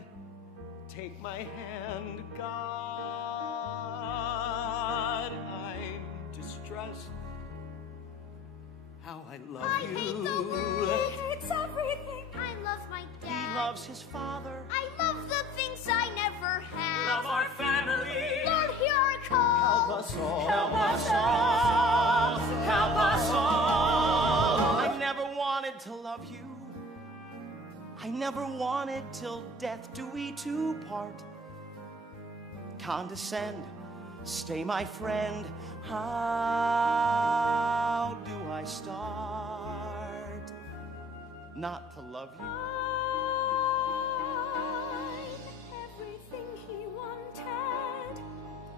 take my hand, God, I'm distressed. How I love I you. hate the world. He hates everything. I love my dad. He loves his father. I love the things I never had. Love our family. Lord, hear our call. Help us all. Help us all. Help us all. I never wanted to love you. I never wanted till death do we two part. Condescend, stay my friend. How do I start not to love you? I'm everything he wanted.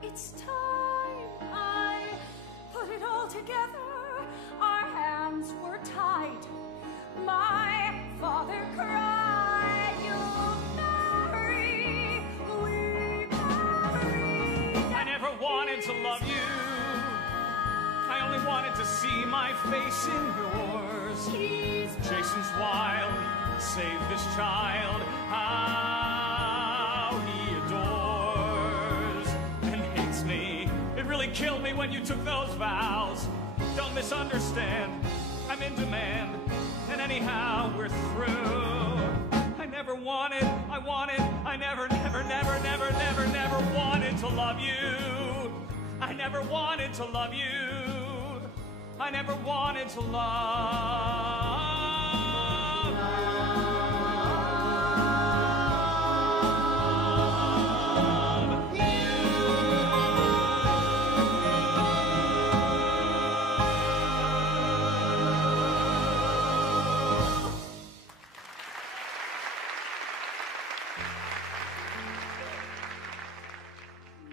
It's time I put it all together. Our hands were tied. My father cried, "You'll marry, we married." I never wanted to love you. I only wanted to see my face in yours. Jason's wild, save this child. How he adores. killed me when you took those vows. Don't misunderstand, I'm in demand, and anyhow we're through. I never wanted, I never wanted to love you. I never wanted to love you. I never wanted to love you.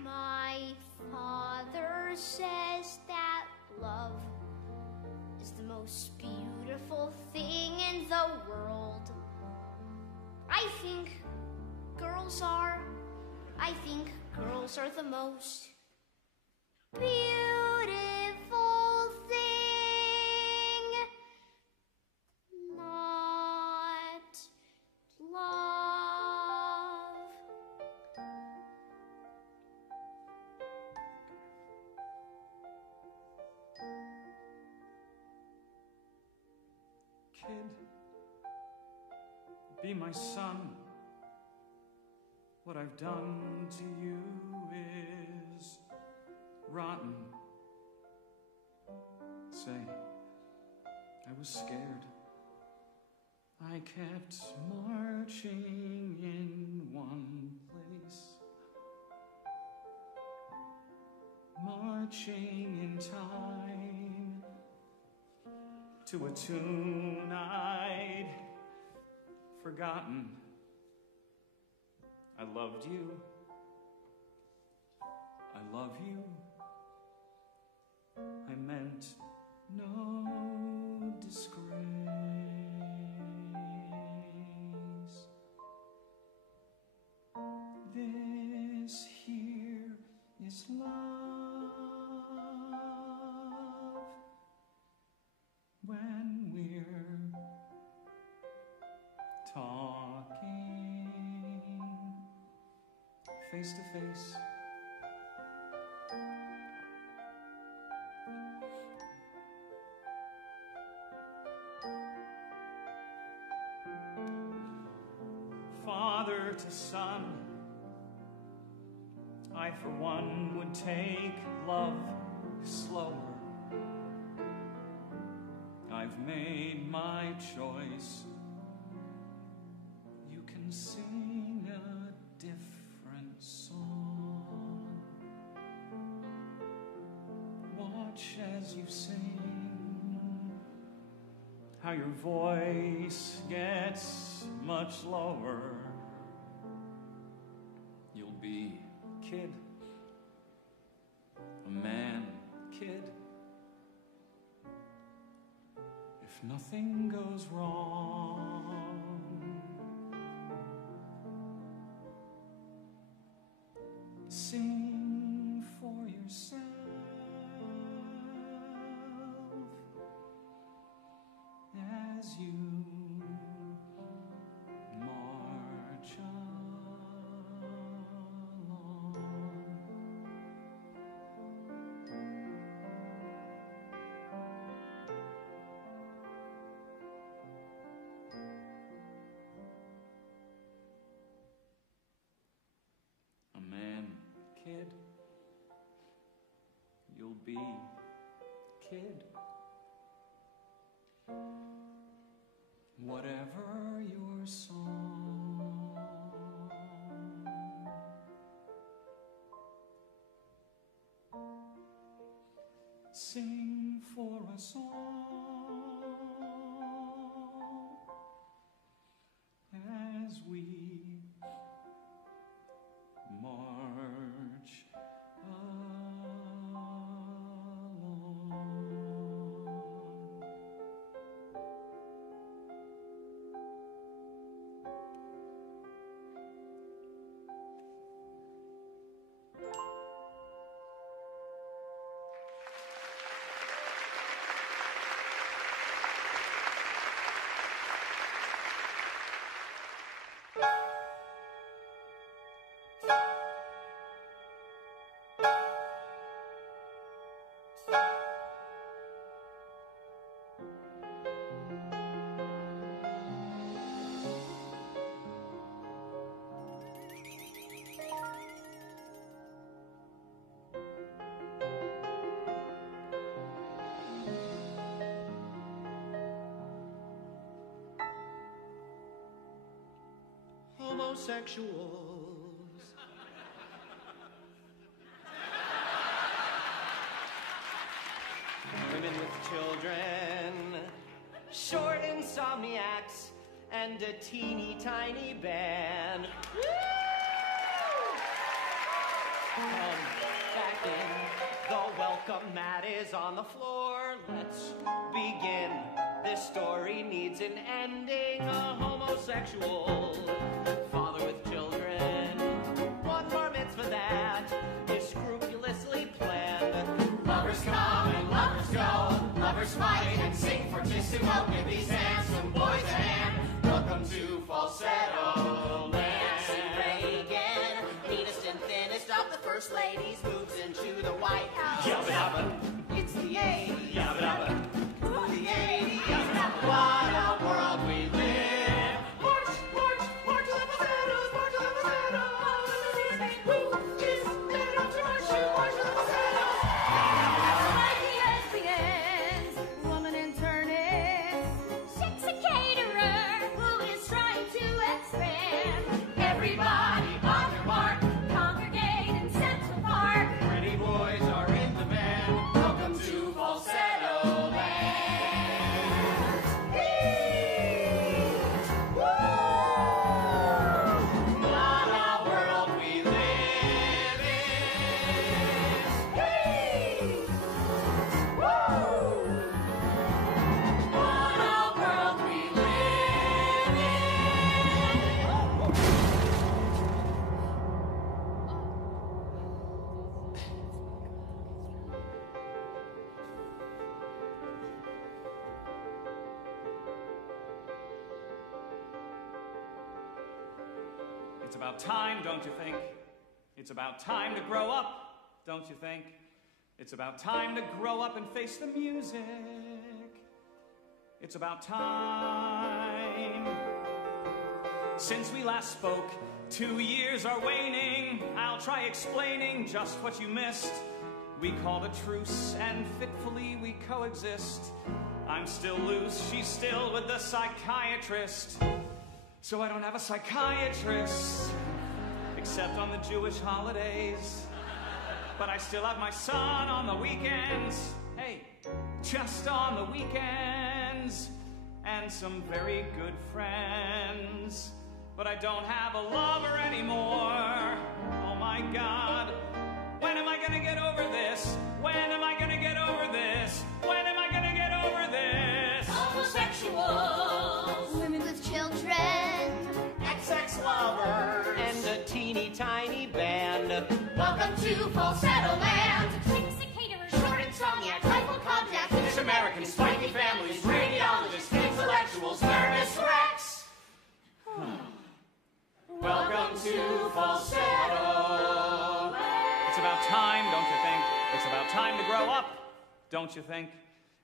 My father says that love is the most beautiful thing in the world. I think girls are the most beautiful thing. Not love. Kid, be my son. What I've done to you is rotten. Say, I was scared. I kept marching in one place, marching in time to a tune I'd forgotten. I loved you. I love you. I meant no disgrace. This here is love. When we're talking face to face, father to son, I for one would take love slower. I've made my choice. You can sing a different song. Watch as you sing, how your voice gets much lower. You'll be kid, a man kid. If nothing goes wrong, sing for yourself as you march along. A man, kid, you'll be kid. Whatever your song, sing for us all as we march along. homosexuals. Women with children, short insomniacs, and a teeny tiny band. Back in, the welcome mat is on the floor. Let's begin. This story needs an ending. A homosexual father with children. One bar mitzvah that is scrupulously planned. Lovers come and lovers go. Lovers fight and sing fortissimo. Give these handsome boys a hand. Welcome to Falsetto Land. Reagan, neatest and thinnest of the first ladies, moves into the White House. Yabba dabba. It's the 80s. Yabba dabba. The 80s. What a world we live. March, march, march to the Falsettos, march to the Falsettos. Who is man enough to march to the Falsettos? Like the lesbians, woman internist, sex a caterer who is trying to expand. Everybody on their mark, congregate in Central Park. Pretty boys are in demand. Welcome to Falsetto Land. What a world we live in. What a world we live in. It's about time, don't you think? It's about time to grow up, don't you think? It's about time to grow up and face the music. It's about time. Since we last spoke, 2 years are waning. I'll try explaining just what you missed. We called a truce and fitfully we coexist. I'm still loose, she's still with the psychiatrist. So I don't have a psychiatrist, except on the Jewish holidays. But I still have my son on the weekends. Hey, just on the weekends. And some very good friends. But I don't have a lover anymore. Oh my God. When am I gonna get over this? When am I gonna get over this? When am I gonna get over this? Homosexuals, women with children, XX lovers. And a teeny tiny band. Welcome to Falsetto Land. sex a caterer, Short insomniac, hypochondriac, Finnish Americans, spiky families, radiologists, intellectuals, nervous wrecks. Welcome to Falsetto Land. It's about time, don't you think? It's about time to grow up, don't you think?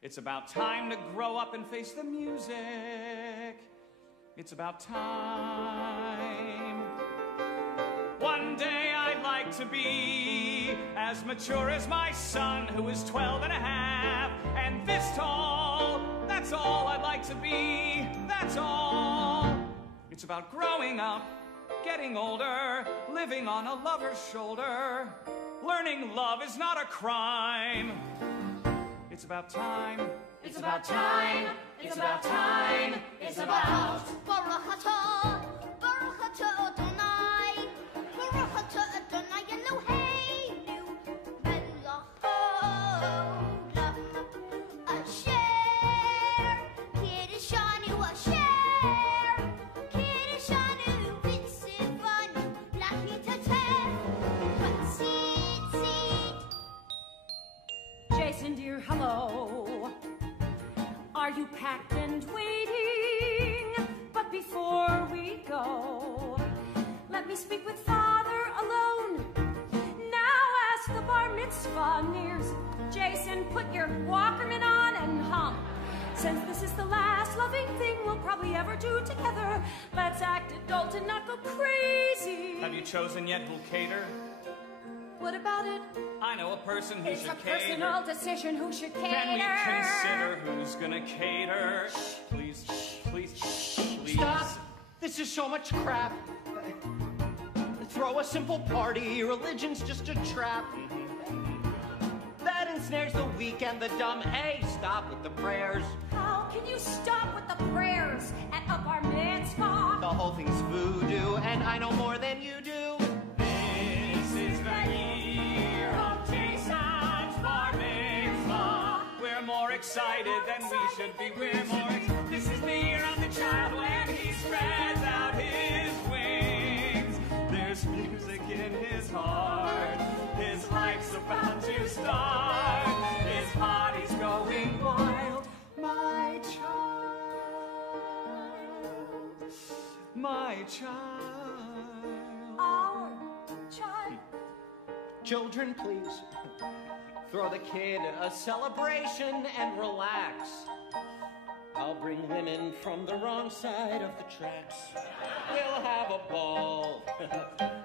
It's about time to grow up and face the music. It's about time. One day I'd like to be as mature as my son, who is 12 and a half, and this tall. That's all I'd like to be, that's all. It's about growing up, getting older, living on a lover's shoulder. Learning love is not a crime. It's about time. It's about time. It's about time. It's about Baruch atah, Baruch atah Adonai, Baruch atah Adonai Eloheinu, melech haolam, asher kiddushanu, asher kiddushanu, v'tzivanu, lahitateh, v'tzitzit. Jason, dear, hello. Are you packed and waiting? But before we go, let me speak with Father alone. Now as the bar mitzvah nears, Jason, put your Walkman on and hum. Since this is the last loving thing we'll probably ever do together, let's act adult and not go crazy. Have you chosen yet who'll cater? What about it? I know a person who It's should a cater. personal decision who should cater. Can we consider who's gonna cater? Please, please, please. Stop. This is so much crap. Throw a simple party, religion's just a trap. That ensnares the weak and the dumb. Hey, stop with the prayers. How can you stop with the prayers at a bar mitzvah? The whole thing's voodoo, and I know more than you do. This is the year of Jason's bar mitzvah. We're more excited than we should be. This is the year of the child when he spreads out his wings. There's music in his heart. His life's about to start. His body's going wild. My child. Our child. Children, please. Throw the kid a celebration and relax. I'll bring women from the wrong side of the tracks. We'll have a ball.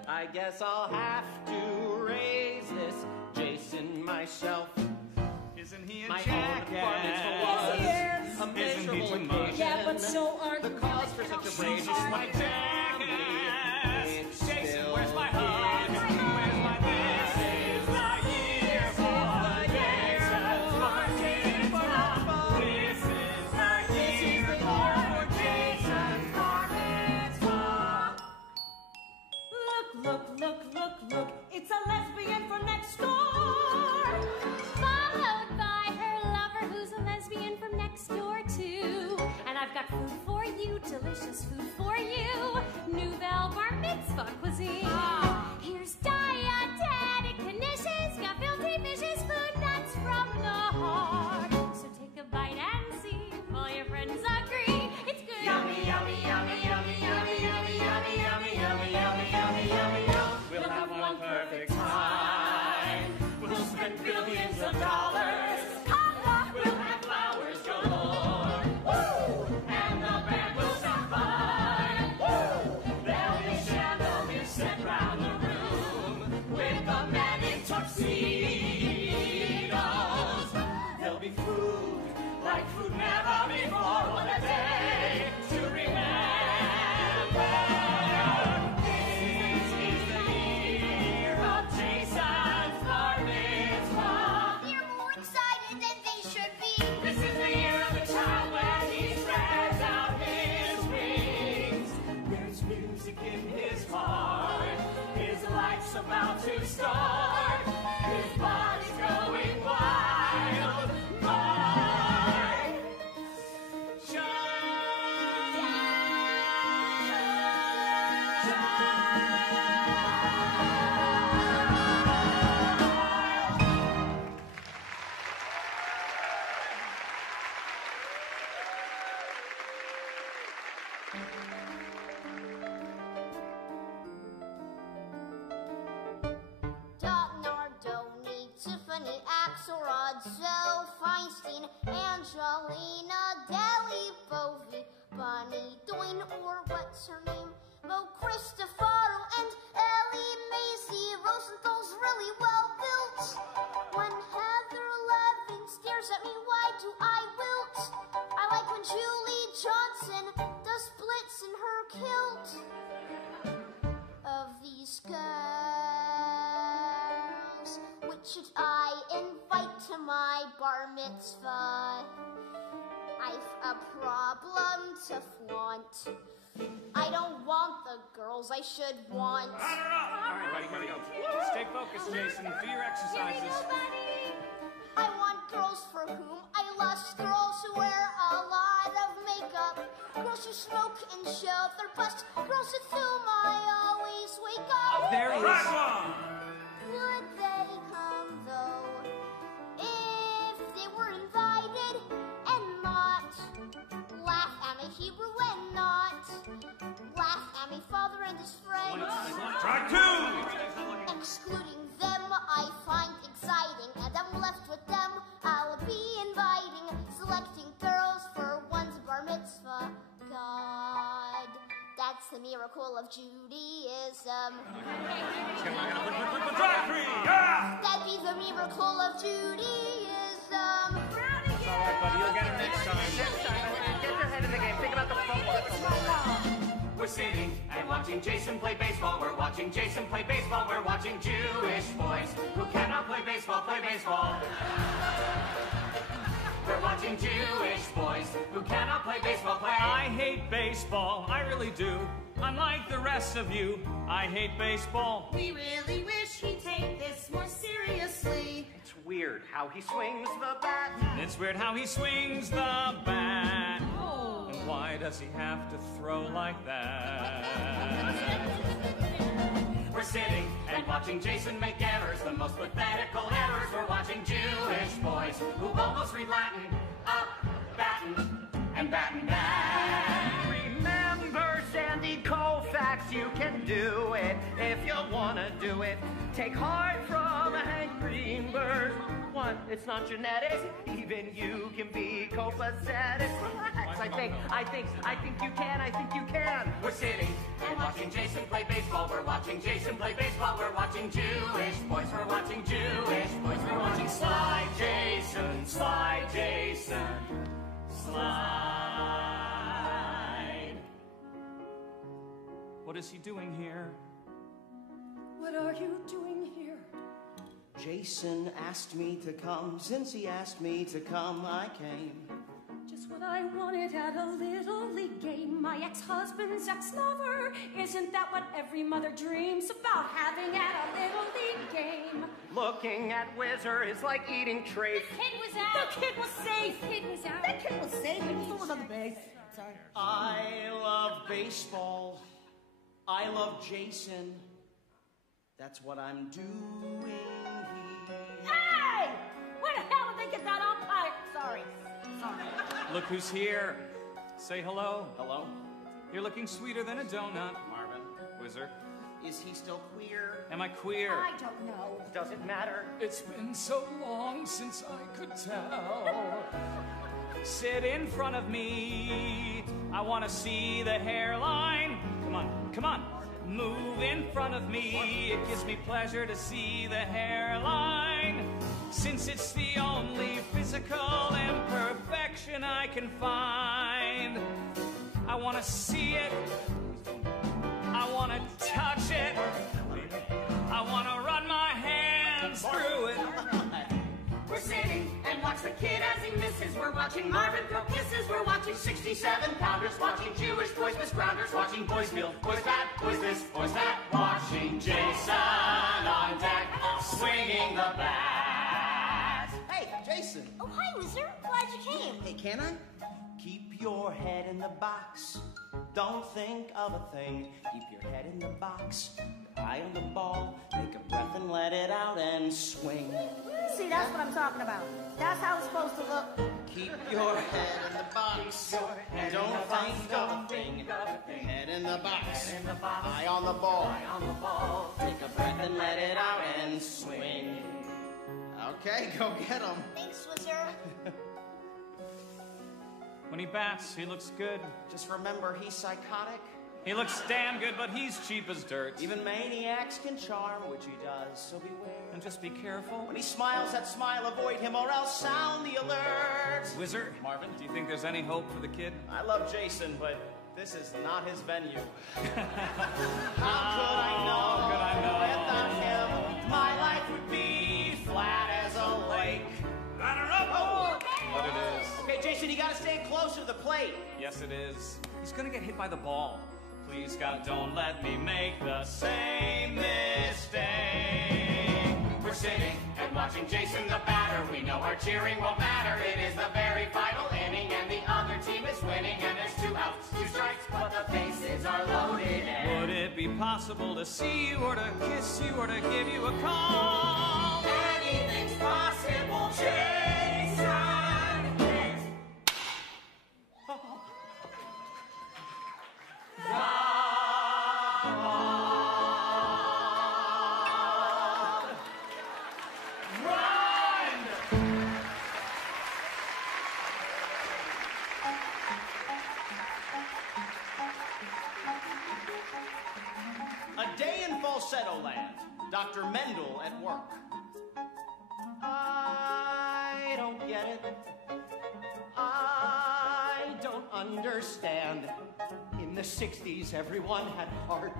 I guess I'll have to raise this Jason myself. Isn't he a My jackass? own Yes, a Isn't he miserable too much? occasion. Yeah, but so are The you. cause for such a break is my Jackass. It's Jason, still where's my hug? Where's my this is the year for Jason's bar mitzvah. This is the year for Jason's bar mitzvah. Look, it's a lesbian from next door. Followed by her lover, who's a lesbian from next door too. And I've got food for you, delicious food for you. Nouvelle bar mitzvah cuisine. Here's dietetic conditions, got filthy fishes, food that's from the heart. So take a bite and see if all your friends agree. It's good. Yummy, yummy, yummy, yummy, yummy, yummy, yummy, yummy, yummy, yummy, yummy, yummy, yum. We'll have one perfect time. We'll spend billions of dollars. We'll have flowers galore. Woo! And the band will sound fine. Woo! There'll be chandeliers set round the room with the men in tuxedos. There'll be food like food never before. What a day to remember. This is the year of Jason's bar mitzvah. They're more excited than they should be. This is the year of the child when he spreads out his wings. There's music in his heart. His life's about to start. His body's going wild. My Dot Nardoni, Tiffany Axelrod, Zoe Feinstein, Angelina Deli, Bovi, Bunny Doyne, or what's her name? Mo Cristofaro and Ellie Macy. Rosenthal's really well built. When Heather Levin stares at me, why do I wilt? I like when Julie Johnson does splits in her kilt. Of these girls, which should I invite to my bar mitzvah? I've a problem to flaunt. I don't want the girls I should want. All right, ready, go. Stay focused, Jason. Do your exercises. I want girls for whom I lust, girls who wear a lot of makeup, girls who smoke and show their bust, girls with whom I always wake up. There is Would they come though if they were invited and not laugh at my Hebrew and not laugh at my father and his friends? Track two. Excluding them I find exciting, and I'm left with them I'll be inviting, selecting girls for one's bar mitzvah. God, that's the miracle of Judaism. Track three. Yeah. That'd be the miracle of Judaism. All right, buddy. You'll get it next time. Get your head in the game. Think about the football. We're watching Jason play baseball. We're watching Jason play baseball. We're watching Jewish boys who cannot play baseball, play baseball. We're watching Jewish boys who cannot play baseball, play. I hate baseball, I really do. Unlike the rest of you, I hate baseball. We really wish he'd take this more seriously. It's weird how he swings the bat. It's weird how he swings the bat. Oh. And why does he have to throw like that? We're sitting and watching Jason make errors, the most pathetical errors. We're watching Jewish boys who almost read Latin, up, batten, and batten back. Remember, Sandy Koufax, you can do it if you want to do it. Take heart from Hank Greenberg. What? It's not genetic. Even you can be copacetic. Relax. I think you can. I think you can. We're sitting and watching Jason play baseball. We're watching Jason play baseball. We're watching Jewish boys. We're watching Jewish boys. We're watching Slide Jason, Slide Jason, Slide. What is he doing here? What are you doing here? Jason asked me to come. Since he asked me to come, I came. Just what I wanted at a little league game. My ex-husband's ex-lover. Isn't that what every mother dreams about, having at a little league game? Looking at Whizzer is like eating trafe. The kid was out. The kid was safe. The kid was out. That kid was safe. He was still on the base. Sorry. I love baseball. I love Jason. That's what I'm doing here. Hey! Where the hell did they get that umpire? Sorry. Look who's here. Say hello. Hello? You're looking sweeter than a donut. Marvin. Whizzer. Is he still queer? Am I queer? I don't know. Doesn't matter. It's been so long since I could tell. Sit in front of me. I want to see the hairline. Come on, come on. Move in front of me. It gives me pleasure to see the hairline, since it's the only physical imperfection I can find. I want to see it. I want to touch it. I want to run my hands through it. We're sitting and watch the kid as he misses. We're watching Marvin throw kisses. We're watching 67-pounders, watching Jewish boys, Miss Grounders, watching boys feel, boys that, boys this, boys that, watching Jason on deck, swinging the bat. Hey, Jason. Oh, hi, Whizzer. Glad you came. Hey, can I? Keep your head in the box. Don't think of a thing. Keep your head in the box. Eye on the ball. Take a breath and let it out and swing. See, that's what I'm talking about. That's how it's supposed to look. Keep your head in the box. Don't think of a thing. Head in the box. Eye on the ball. Take a breath and let it out and swing. Okay, go get him. Thanks, Whizzer. When he bats, he looks good. Just remember, he's psychotic. He looks damn good, but he's cheap as dirt. Even maniacs can charm, which he does, so beware. And just be careful. When he smiles, that smile, avoid him, or else sound the alert. Whizzer, Marvin, do you think there's any hope for the kid? I love Jason, but this is not his venue. How could I know? Without him, my life would be flat as a lake. But it is. Okay, Jason, you gotta stand closer to the plate. Yes, it is. He's gonna get hit by the ball. Please, God, don't let me make the same mistake. We're sitting and watching Jason the batter. We know our cheering won't matter. It is the very final inning, and the other team is winning. And there's 2 outs, 2 strikes, but the bases are loaded. Would it be possible to see you, or to kiss you, or to give you a call? anything's possible, Jason. A day in Falsetto land. Dr. Mendel at work. I don't get it. I don't understand. In the 60s, everyone had heart.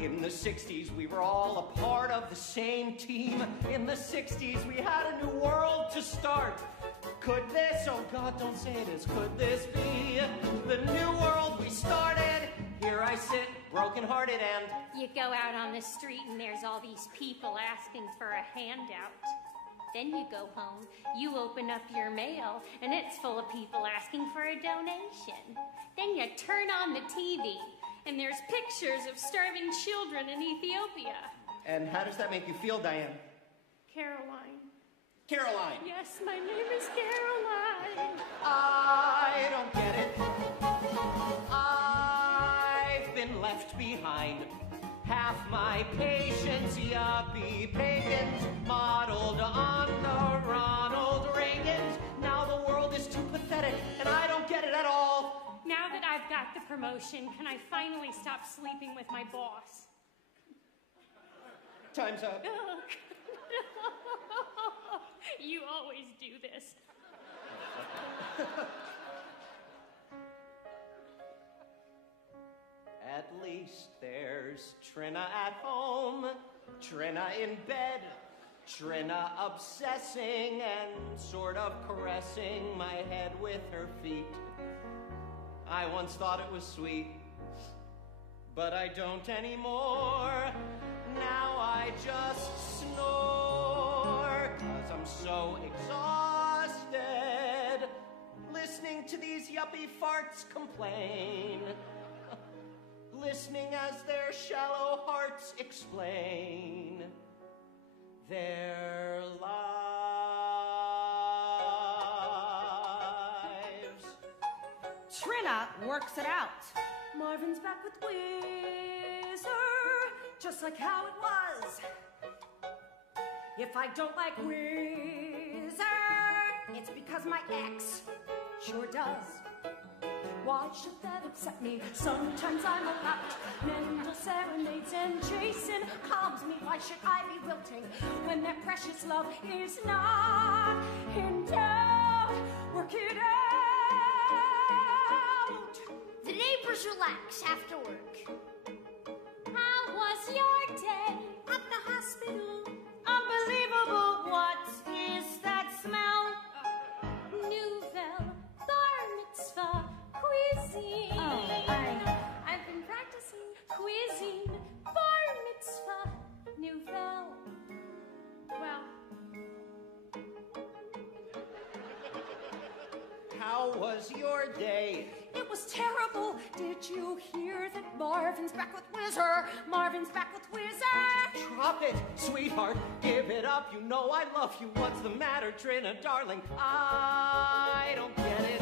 In the 60s, we were all a part of the same team. In the 60s, we had a new world to start. Could this, oh God, don't say this, could this be the new world we started? Here I sit, broken-hearted, and you go out on the street and there's all these people asking for a handout. Then you go home, you open up your mail, and it's full of people asking for a donation. Then you turn on the TV, and there's pictures of starving children in Ethiopia. And how does that make you feel, Diane? Caroline. Caroline! Yes, my name is Caroline. I don't get it. I've been left behind. Half my patients, yuppie pagans, modeled on the Ronald Reagans. Now the world is too pathetic, and I don't get it at all. Now that I've got the promotion, can I finally stop sleeping with my boss? Time's up. You always do this. At least there's Trina at home, Trina in bed, Trina obsessing and sort of caressing my head with her feet. I once thought it was sweet, but I don't anymore. Now I just snore, 'cause I'm so exhausted, listening to these yuppie farts complain. Listening as their shallow hearts explain their lives. Trina works it out. Marvin's back with Whizzer, just like how it was. If I don't like Whizzer, it's because my ex sure does. Why should that upset me? Sometimes I'm about mental serenades and Jason calms me. Why should I be wilting when that precious love is not in doubt? Work it out. The neighbors relax after work. How was your day At the hospital. Unbelievable, what is that smell? Nouvelle bar mitzvah cuisine. I've been practicing cuisine, bar mitzvah, nouvelle. Well, How was your day? It was terrible. Did you hear that Marvin's back with Whizzer? Marvin's back with Whizzer. Drop it, sweetheart, give it up. You know I love you. What's the matter, Trina, darling? I don't get it.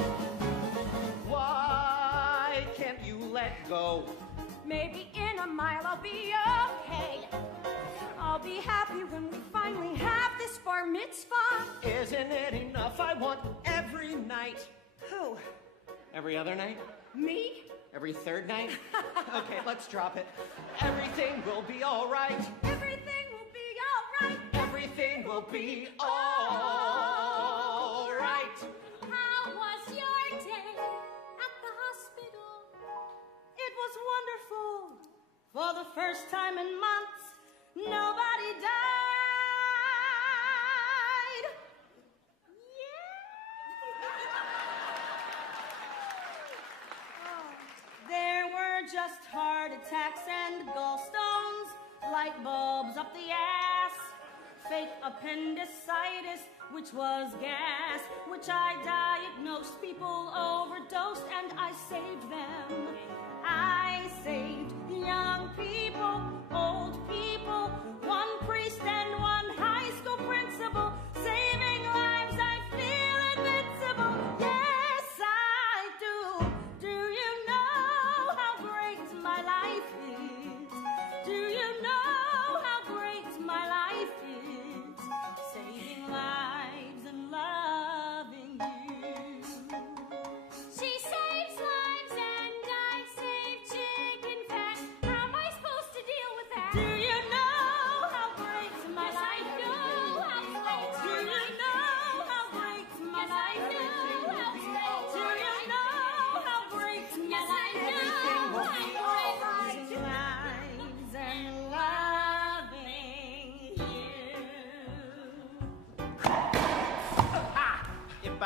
Why can't you let go? Maybe in a mile I'll be okay. I'll be happy when we finally have this bar mitzvah. Isn't it enough? I want every night. Who? Every other night? Me? Every third night? Okay, let's drop it. Everything will be all right. Everything will be all right. Everything will be all right. how was your day at the hospital? It was wonderful. For the first time in months, nobody died. There were just heart attacks and gallstones, light bulbs up the ass, fake appendicitis, which was gas, which I diagnosed. People overdosed and I saved them. I saved young people, old people, one priest and one high school principal, saving lives. I feel invincible. Yes, I do. Do you know how great my life is? Do you know how great my life is? Saving lives and loving you. She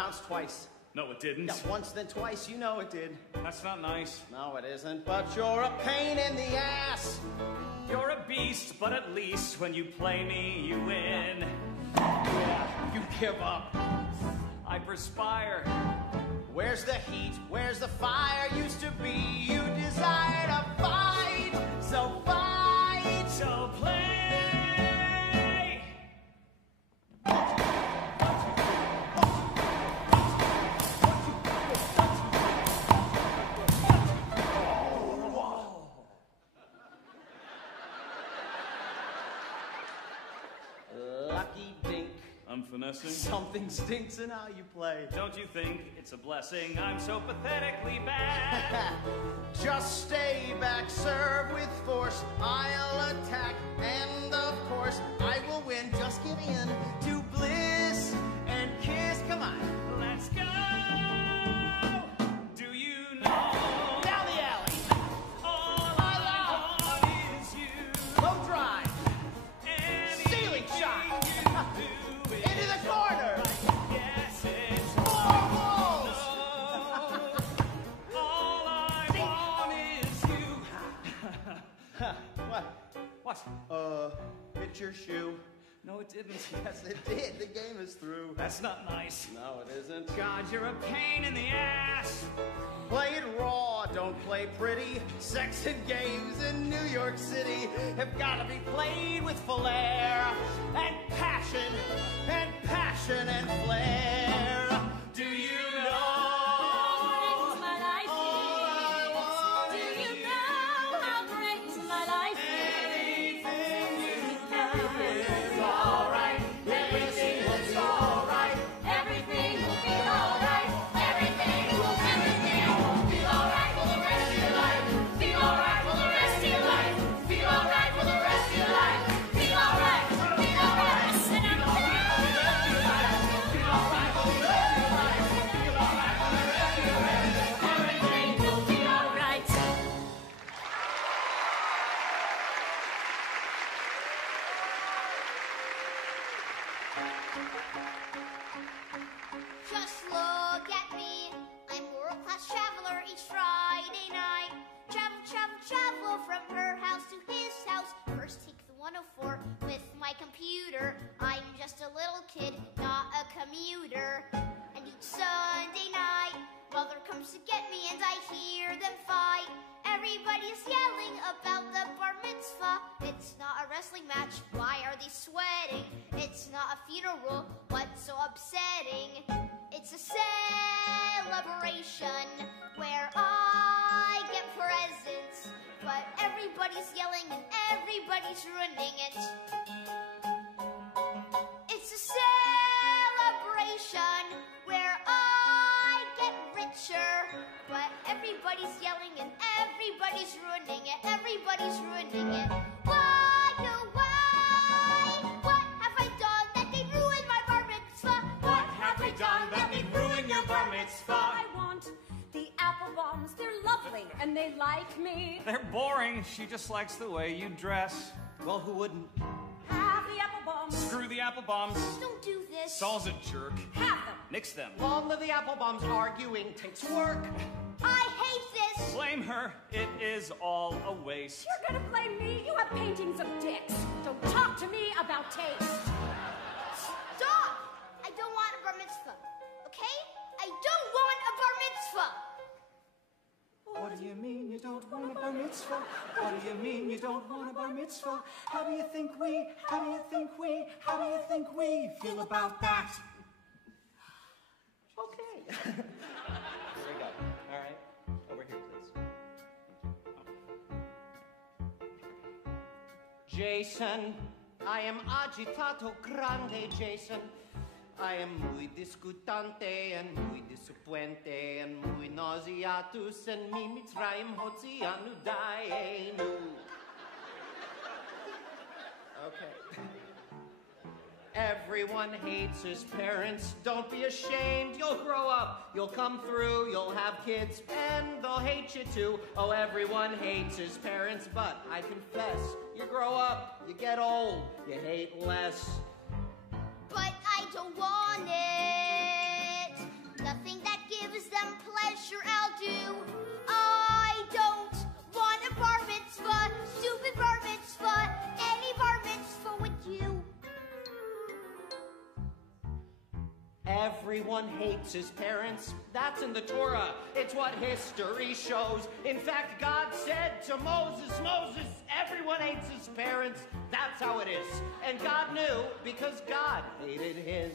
bounced twice. No, it didn't. Yeah, once, then twice, you know it did. That's not nice. No, it isn't, but you're a pain in the ass. You're a beast, but at least when you play me, you win. Yeah, you give up. I perspire. Where's the heat? Where's the fire? Used to be you desire to fight. So fight. So play. Lucky dink. I'm finessing. Something stinks in how you play. Don't you think it's a blessing? I'm so pathetically bad. Just stay back, serve with force. I'll attack, and of course I will win. Just give in to bliss and kiss. Come on, Let's go. Do you know? down the alley, All I want is you. low drive, ceiling shot, into the corner. Yes, it's Four walls. all I want is you. What? What? Hit your shoe. No, it didn't. Yes, it did. The game is through. That's not nice. No, it isn't. God, you're a pain in the ass. Play it raw, don't play pretty. Sex and games in New York City have got to be played with flair and passion and flair. Do you know? My life is. Do you know how great my life is? Anything you do is alright. Everything is alright. Everything will be alright. Everything will be alright for the rest of your life. Feel alright for the rest of your life. Feel alright for the rest of your life. Feel alright. Feel alright. And I'm everything will be alright. Just look at me. I'm a world-class traveler each Friday night. Travel, travel, travel from her house to his house. First take the 104 with my computer. I'm just a little kid, not a commuter. And each Sunday night, mother comes to get me and I hear them fight. Everybody's yelling about the bar mitzvah. It's not a wrestling match, why are they sweating? It's not a funeral, what's so upsetting? It's a celebration where I get presents, but everybody's yelling and everybody's ruining it. It's a celebration where I get richer, but everybody's yelling and everybody's ruining it. Everybody's ruining it. Why, oh why? What have I done that they ruined my bar mitzvah? What have I done that they ruined your bar mitzvah? I want the apple bombs. They're lovely and they like me. They're boring. She just likes the way you dress. Well, who wouldn't? Have the apple bombs. Screw the apple bombs. Don't do this. Saul's a jerk. Have them. Nix them. Long live the apple bombs. Arguing takes work. I hate this. Blame her. It is all a waste. You're gonna blame me? You have paintings of dicks. Don't talk to me about taste. Stop! I don't want a bar mitzvah. Okay? I don't want a bar mitzvah. What do you mean you don't want a bar mitzvah? What do you mean you don't want a bar mitzvah? How do you think we feel about that? Okay. There you go. All right. Over here, please. Jason, I am agitato grande, Jason. I am muy discutante and muy disappointe and muy nauseatus and mi mitzrayim hotzianu daenu. Okay. Everyone hates his parents. Don't be ashamed. You'll grow up. You'll come through. You'll have kids. And they'll hate you too. Oh, everyone hates his parents. But I confess, you grow up. You get old. You hate less. But I don't want it. nothing that gives them pleasure I'll do. I don't want a bar mitzvah, stupid bar mitzvah, any bar mitzvah with you. Everyone hates his parents. That's in the Torah. It's what history shows. In fact, God said to Moses, Moses, everyone hates his parents. That's how it is. And God knew because God hated his.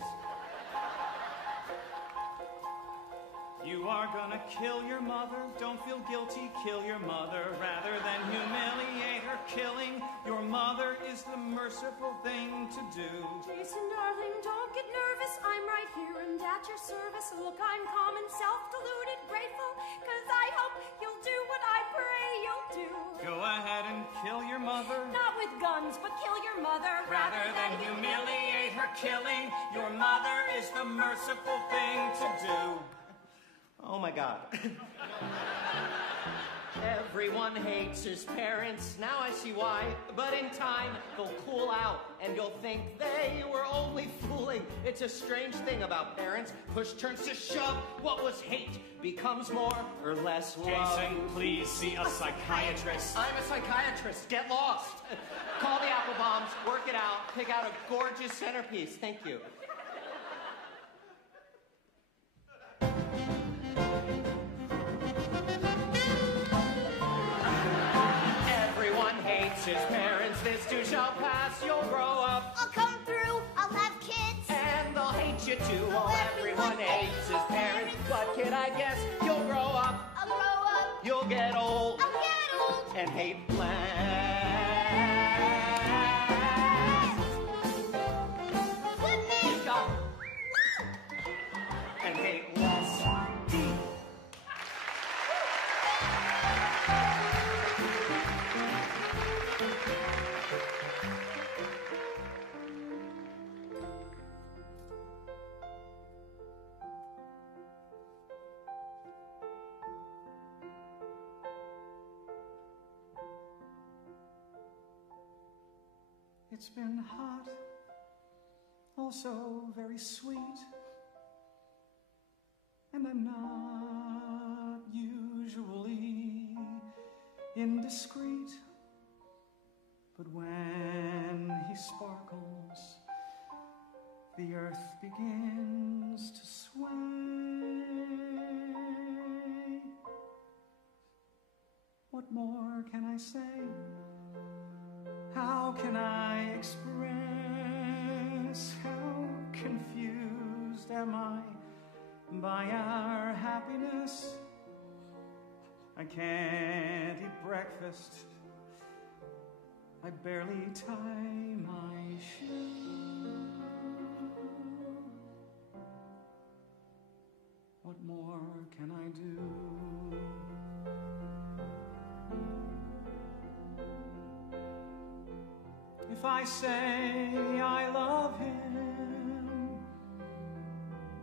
You are gonna kill your mother. Don't feel guilty, kill your mother. Rather than humiliate her, killing your mother is the merciful thing to do. Jason, darling, don't get nervous. I'm right here and at your service. Look, I'm calm and self-deluded, grateful, cause I hope you'll do what I pray you'll do. Go ahead and kill your mother. Not with guns, but kill your mother. Rather than humiliate her, killing your mother is the merciful thing to do. Oh my God. Everyone hates his parents. Now I see why. But in time, they'll cool out and you'll think they were only fooling. It's a strange thing about parents. Push turns to shove. What was hate becomes more or less love. Jason, please see a psychiatrist. I'm a psychiatrist. Get lost. Call the apple bombs. Work it out. Pick out a gorgeous centerpiece. Thank you. His parents, this too shall pass, you'll grow up. I'll come through, I'll have kids. And they'll hate you too, oh, everyone hates his parents. But kid, I guess you'll grow up. I'll grow up. You'll get old. I'll get old. And hate less. With me. You got and hate less. It's been hot, also very sweet, and I'm not usually indiscreet, but when he sparkles, the earth begins to sway. What more can I say? How can I express how confused am I by our happiness? I can't eat breakfast. I barely tie my shoe. What more can I do? If I say I love him,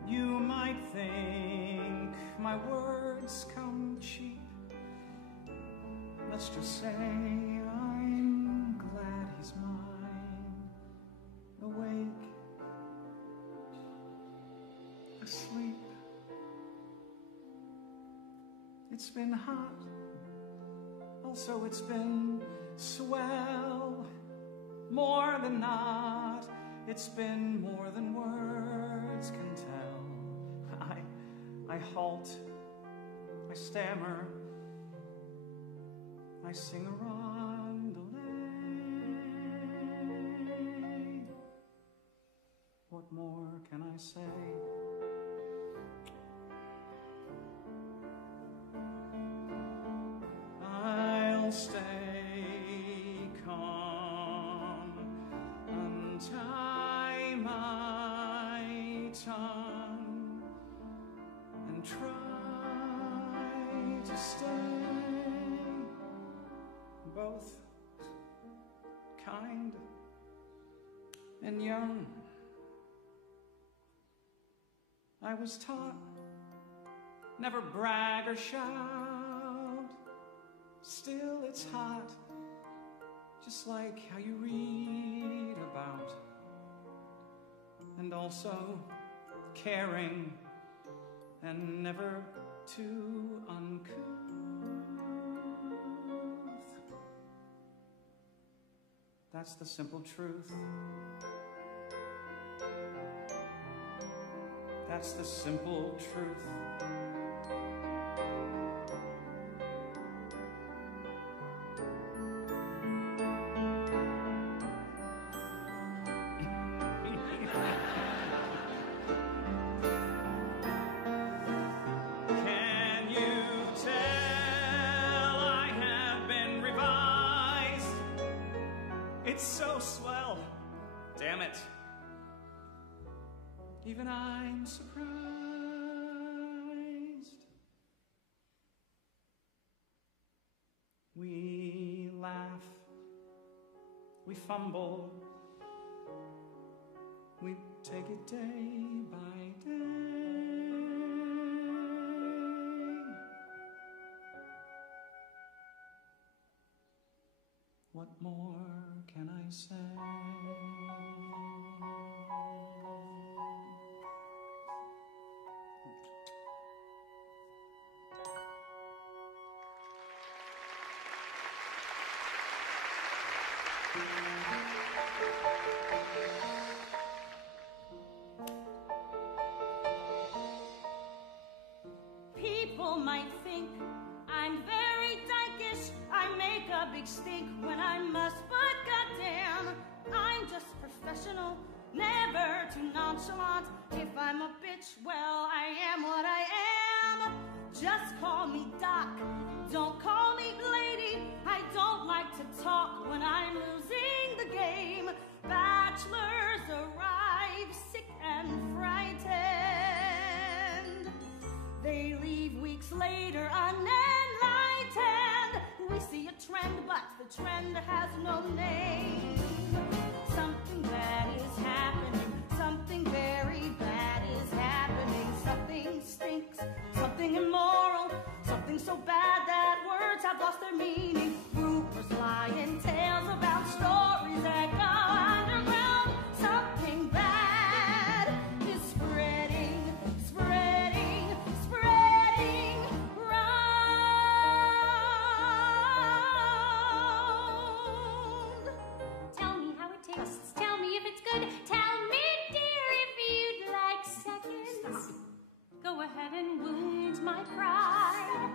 you might think my words come cheap. Let's just say I'm glad he's mine, awake, asleep. It's been hot, also it's been swell. More than not, it's been more than words can tell. I halt, I stammer, I sing a rondelay. What more can I say? I'll stay calm, untie my tongue, and try to stay both kind and young. I was taught never brag or shout. Still it's hot, just like how you read about. And also caring and never too uncouth. That's the simple truth. That's the simple truth. Can you tell I have been revised? It's so swell. Damn it. Even I'm surprised. We laugh, we fumble, we take it day by day. What more can I say? People might think I'm very dykish. I make a big stink when I must, but goddamn, I'm just professional, never too nonchalant. If I'm a bitch, well, I am what I am. Just call me Doc, don't call me lady. I don't like to talk when I'm losing the game. Bachelors arrive sick and frightened. They leave weeks later unenlightened. We see a trend, but the trend has no name. Something bad is happening. Something very bad is happening. Something stinks. Something immoral. Something so bad that words have lost their meaning. Rumors lie in tales about stories that go underground. Something bad is spreading, spreading, spreading round. Tell me how it tastes. Tell me if it's good. Tell me, dear, if you'd like seconds. Go ahead and wound my pride.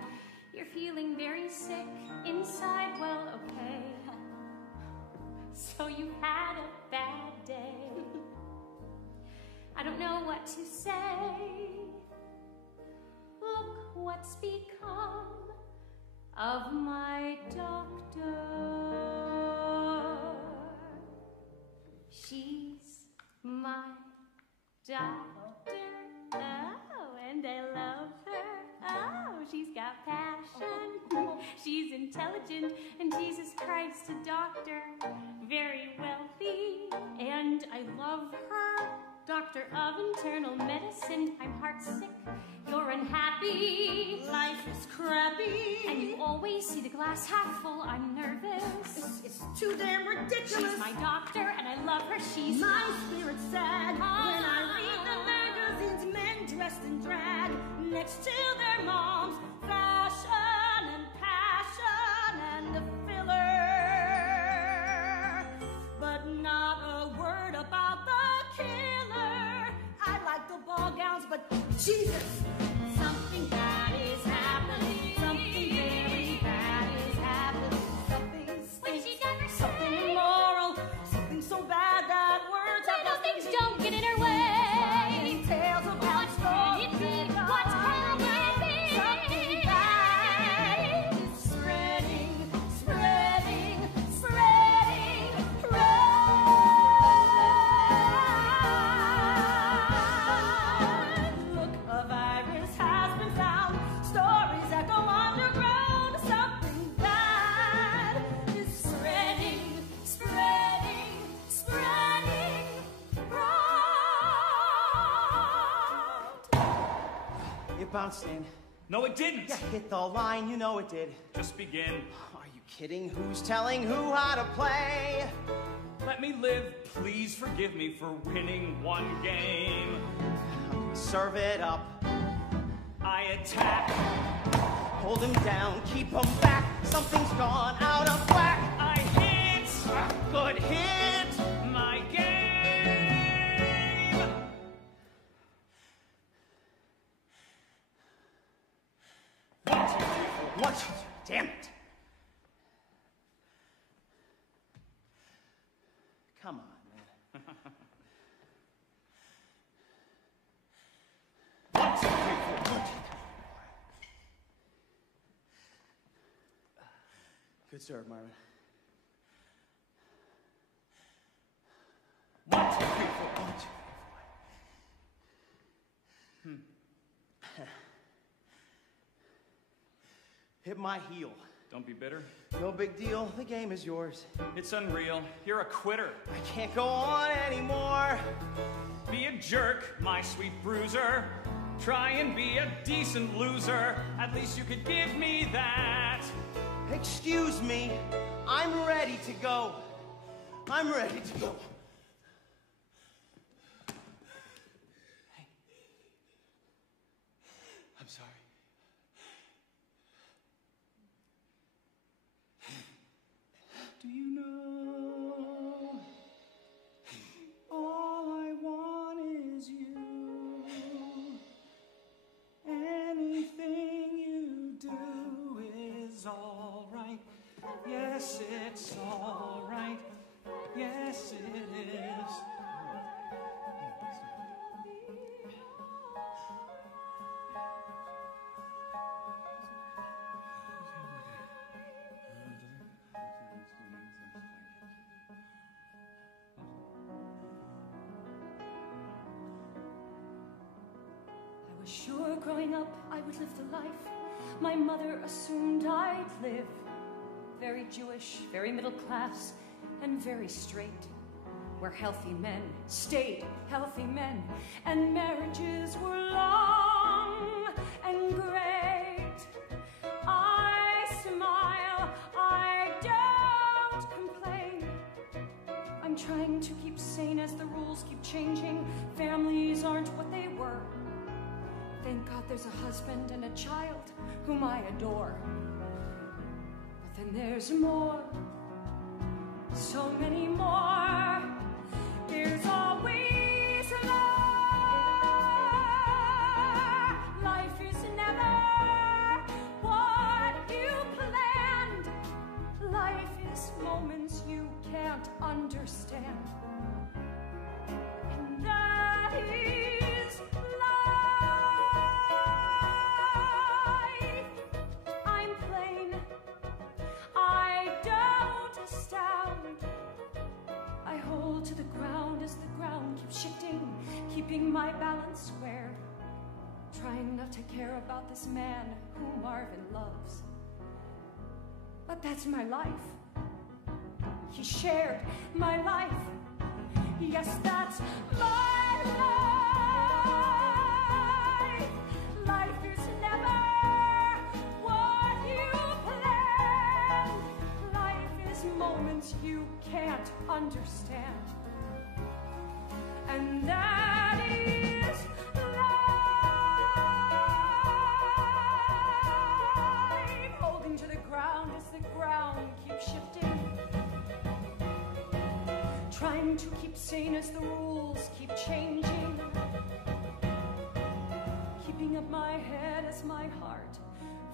You're feeling very sick inside. Well, okay. So you had a bad day. I don't know what to say. Look what's become of my doctor. She's my doctor. Oh, and I love her. Oh, she's got passion. She's intelligent, and Jesus Christ, a doctor. Very wealthy, and I love her. Doctor of internal medicine. I'm heartsick. You're unhappy. Life is crappy. And you always see the glass half full. I'm nervous. It's too damn ridiculous. She's my doctor, and I love her. She's my spirit's sad when I read the magazines. Men dressed in drag next to their moms. Fashion and passion and a filler, but not a word about the killer. I like the ball gowns, but Jesus, something bad is happening. Something very bad is happening. Something stinks. Something immoral. Something so bad that words have little things don't get in her way. Tales about stories. What can it be? Something bad is spreading, spreading, spreading round. Look, a virus has been found. Stories that go underground. Something bad is spreading, spreading, spreading round. It bounced in. No, it didn't. Yeah, hit the line, you know it did. Just begin. Are you kidding? Who's telling who how to play? Let me live. Please forgive me for winning one game. Serve it up. I attack. Hold him down, keep him back. Something's gone out of whack. I hit. Good hit. My game. 1, 2, 3, 4. 1, 2, 3. Damn it. Come on, man. 1, 2, 3, 4. 1, 2, 3, 4. Good serve, Marvin. 1, 2, 3, 4. 1, 2, 3, 4. Hit my heel. Don't be bitter. No big deal. The game is yours. It's unreal. You're a quitter. I can't go on anymore. Be a jerk, my sweet bruiser. Try and be a decent loser. At least you could give me that. Excuse me. I'm ready to go. I'm ready to go. Hey. I'm sorry. Do you know all I want is you? Anything you do is all right. Yes, it's all right. Yes, it is. Sure, growing up, I would live the life my mother assumed I'd live. Very Jewish, very middle class, and very straight. Where healthy men stayed healthy men, and marriages were long and great. I smile, I don't complain. I'm trying to keep sane as the rules keep changing. Families aren't what they were. Thank God there's a husband and a child whom I adore. But then there's more, so many more. There's always more. Life is never what you planned. Life is moments you can't understand. And that is life. I'm plain. I don't astound. I hold to the ground as the ground keeps shifting, keeping my balance square. Trying not to care about this man who Marvin loves. But that's my life. He shared my life. Yes, that's my life. Life is never what you planned. Life is moments you can't understand. And that is life. Holding to the ground as the ground keeps shifting. Trying to keep sane as the rules keep changing. Keeping up my head as my heart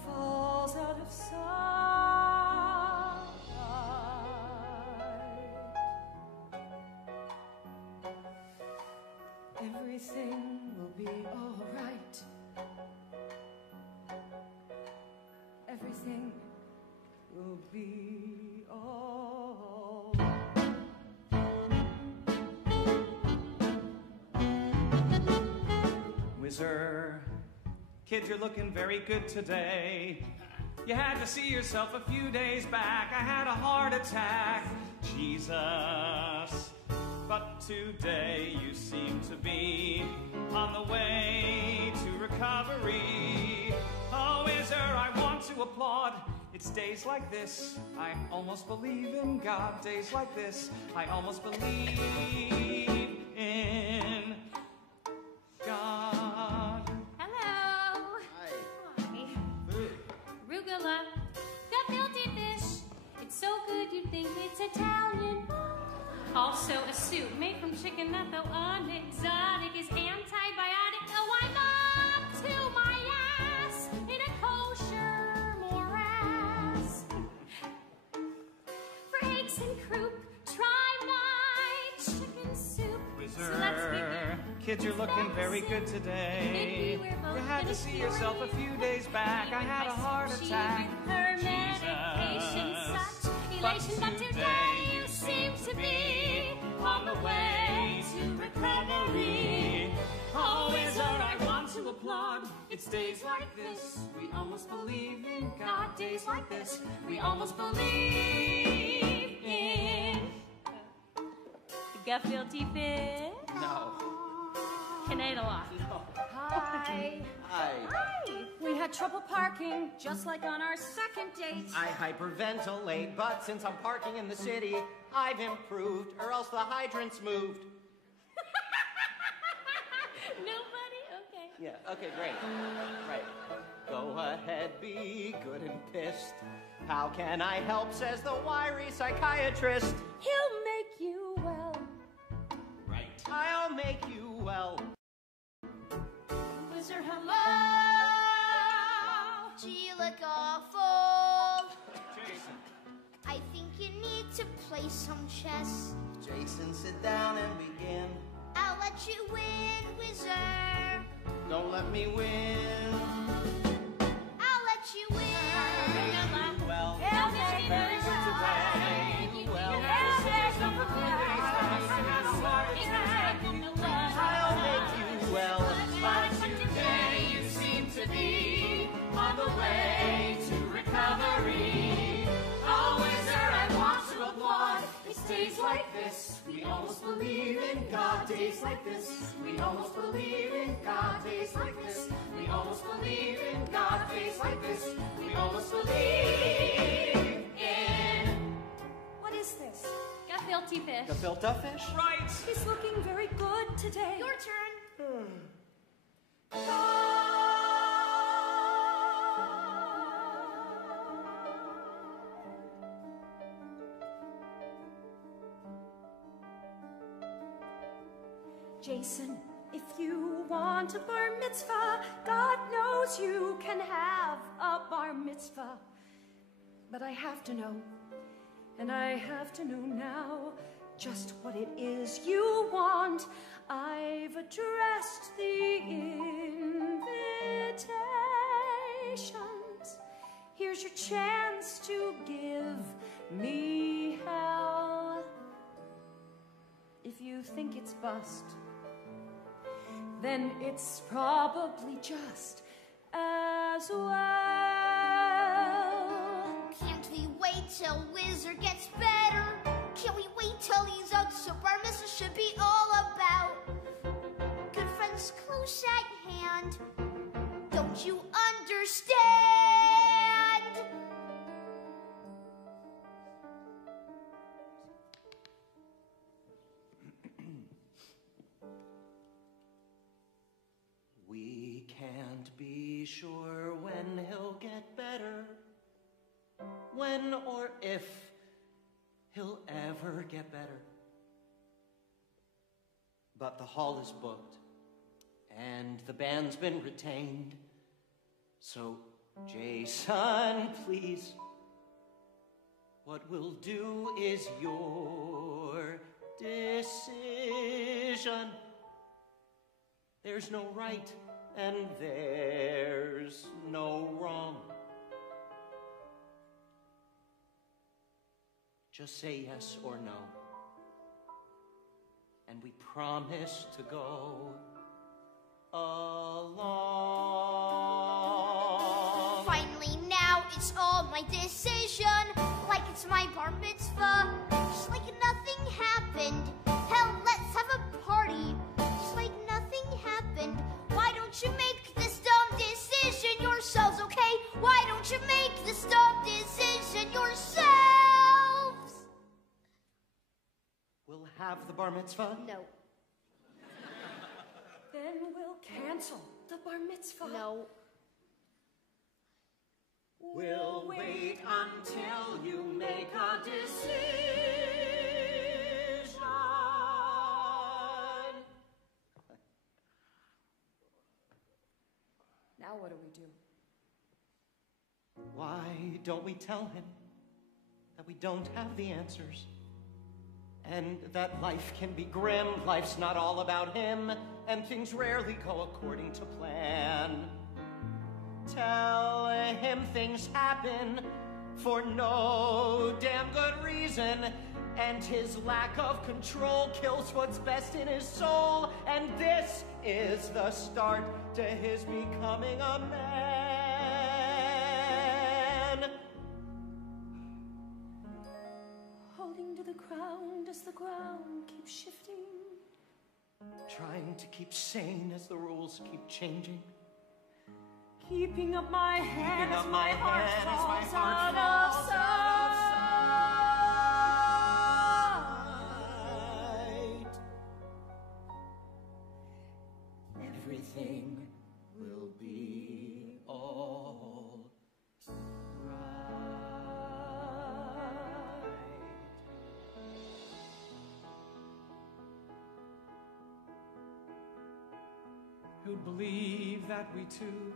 falls out of sight. Everything will be all right. Everything will be all right. Whizzer, kids, you're looking very good today. You had to see yourself a few days back. I had a heart attack. Jesus. But today you seem to be on the way to recovery. Oh, Whizzer, I want to applaud. It's days like this, I almost believe in God. Days like this, I almost believe in God. Hello. Hi. Italian. Also a soup made from chicken that though unexotic is antibiotic. Oh, I'm up to my ass in a kosher morass. For eggs and croup, try my chicken soup. Whizzer, So let's begin. kids, you're looking very good today. You had to see yourself a few days back. I had a heart attack. Her medication, such elation, but today you seem to be on the way to recovery. Oh, Whizzer, I want to applaud. It's days like this, we almost believe in God. Days like this, we almost believe in. Gefilte fish. No. Canada. Hi. Hi. Hi. We had trouble parking, just like on our second date. I hyperventilate, but since I'm parking in the city, I've improved, or else the hydrant's moved. Nobody? Okay. Yeah, okay, great. Right. Go ahead, be good and pissed. How can I help, says the wiry psychiatrist. He'll make you well. Right. I'll make you well. Whizzer, hello. Gee, you look awful. Jason. I think you need to play some chess. Jason, sit down and begin. I'll let you win, Whizzer. Don't let me win. I'll let you win. Well, Okay. very good today. Well, I'll make you well. But today you seem to be on the way to recovery. Oh, Whizzer, I want to applaud. It's days like this, we almost believe in God. Days like this, we almost believe in God. Days like this, we almost believe in God. Days like this, we almost believe in. What is this? Gefilte fish. Gefilte fish? Right. He's looking very good today. Your turn. Jason, if you want a bar mitzvah, God knows you can have a bar mitzvah. But I have to know, and I have to know now, just what it is you want. I've addressed the invitations. Here's your chance to give me hell. If you think it's bust, then it's probably just as well. Can't we wait till Whizzer gets better? Can't we wait till he's out? So bar mitzvah should be all about good friends close at hand. Don't you understand? We can't be sure when he'll get better, when or if he'll ever get better. But the hall is booked, and the band's been retained. So, Jason, please, what we'll do is your decision. There's no right and there's no wrong. Just say yes or no. And we promise to go along. Finally, now it's all my decision. Like it's my bar mitzvah. Just like nothing happened. Hell, let's have a party. Just like nothing happened. Why don't you make this dumb decision yourselves, okay? Why don't you make this dumb decision yourselves? We'll have the bar mitzvah. No. Then we'll cancel the bar mitzvah. No. We'll wait until you make a decision. Now what do we do? Why don't we tell him that we don't have the answers? And that life can be grim, life's not all about him, and things rarely go according to plan. Tell him things happen for no damn good reason, and his lack of control kills what's best in his soul, and this is the start to his becoming a man. Holding to the ground as the ground keeps shifting. Trying to keep sane as the rules keep changing. Keeping up my hand as my heart falls out of sight. Everything will be all right. Who'd believe that we two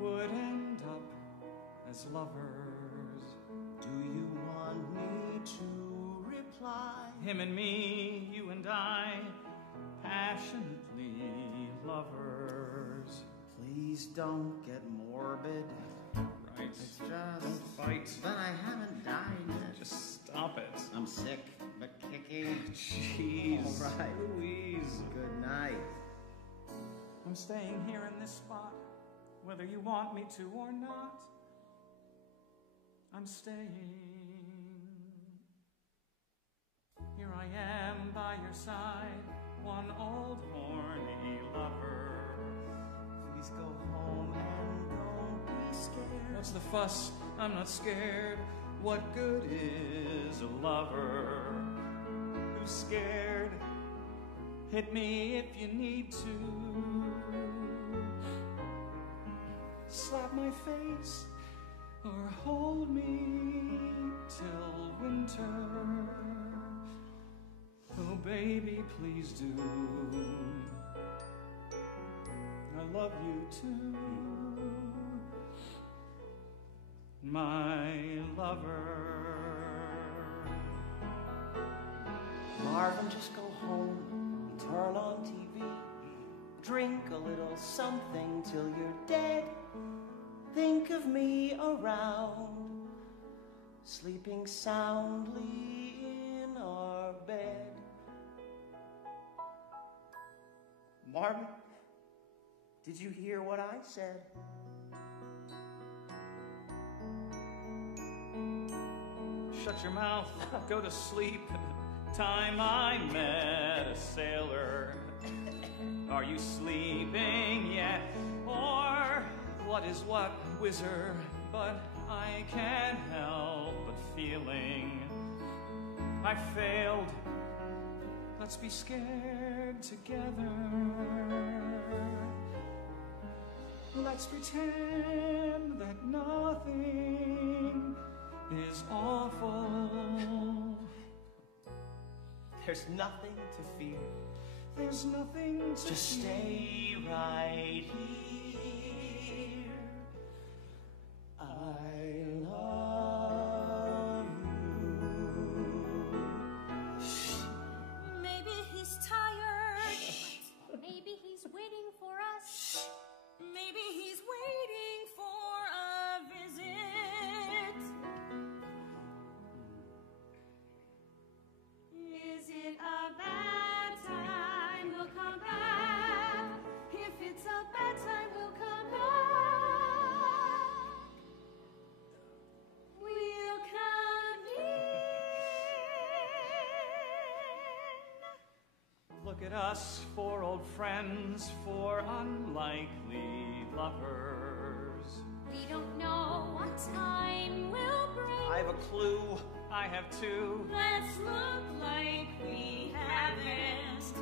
would end up as lovers? Do you want me to reply? Him and me, you and I, passionately lovers. Please don't get morbid. Right. It's just... Don't fight. But I haven't died yet. Just stop it. I'm sick, but kicky. Jeez. All right. Louise. Good night. I'm staying here in this spot, whether you want me to or not. I'm staying. Here I am by your side, one old horny lover. Please go home and don't be scared. What's the fuss? I'm not scared. What good is a lover who's scared? Hit me if you need to. Slap my face or hold me till winter. Oh, baby, please do. I love you too, my lover. Marvin, just go home and turn on TV. Drink a little something till you're dead. Think of me around, sleeping soundly in our bed. Marvin, did you hear what I said? Shut your mouth, go to sleep. Time I met a sailor. Are you sleeping yet? Or what is what, whizzer? But I can't help but feeling I failed. Let's be scared together. Let's pretend that nothing is awful. There's nothing to fear. There's nothing to Just fear. stay right here. I love you. Maybe he's tired. Maybe he's waiting for us. Maybe he's waiting for a visit. Is it a bad time? We'll come back. If it's a bad time, we'll come back. We'll come in. Look at us, four old friends, four unlikely lovers. We don't know what time will bring. I have a clue. I have two. Let's look like we haven't.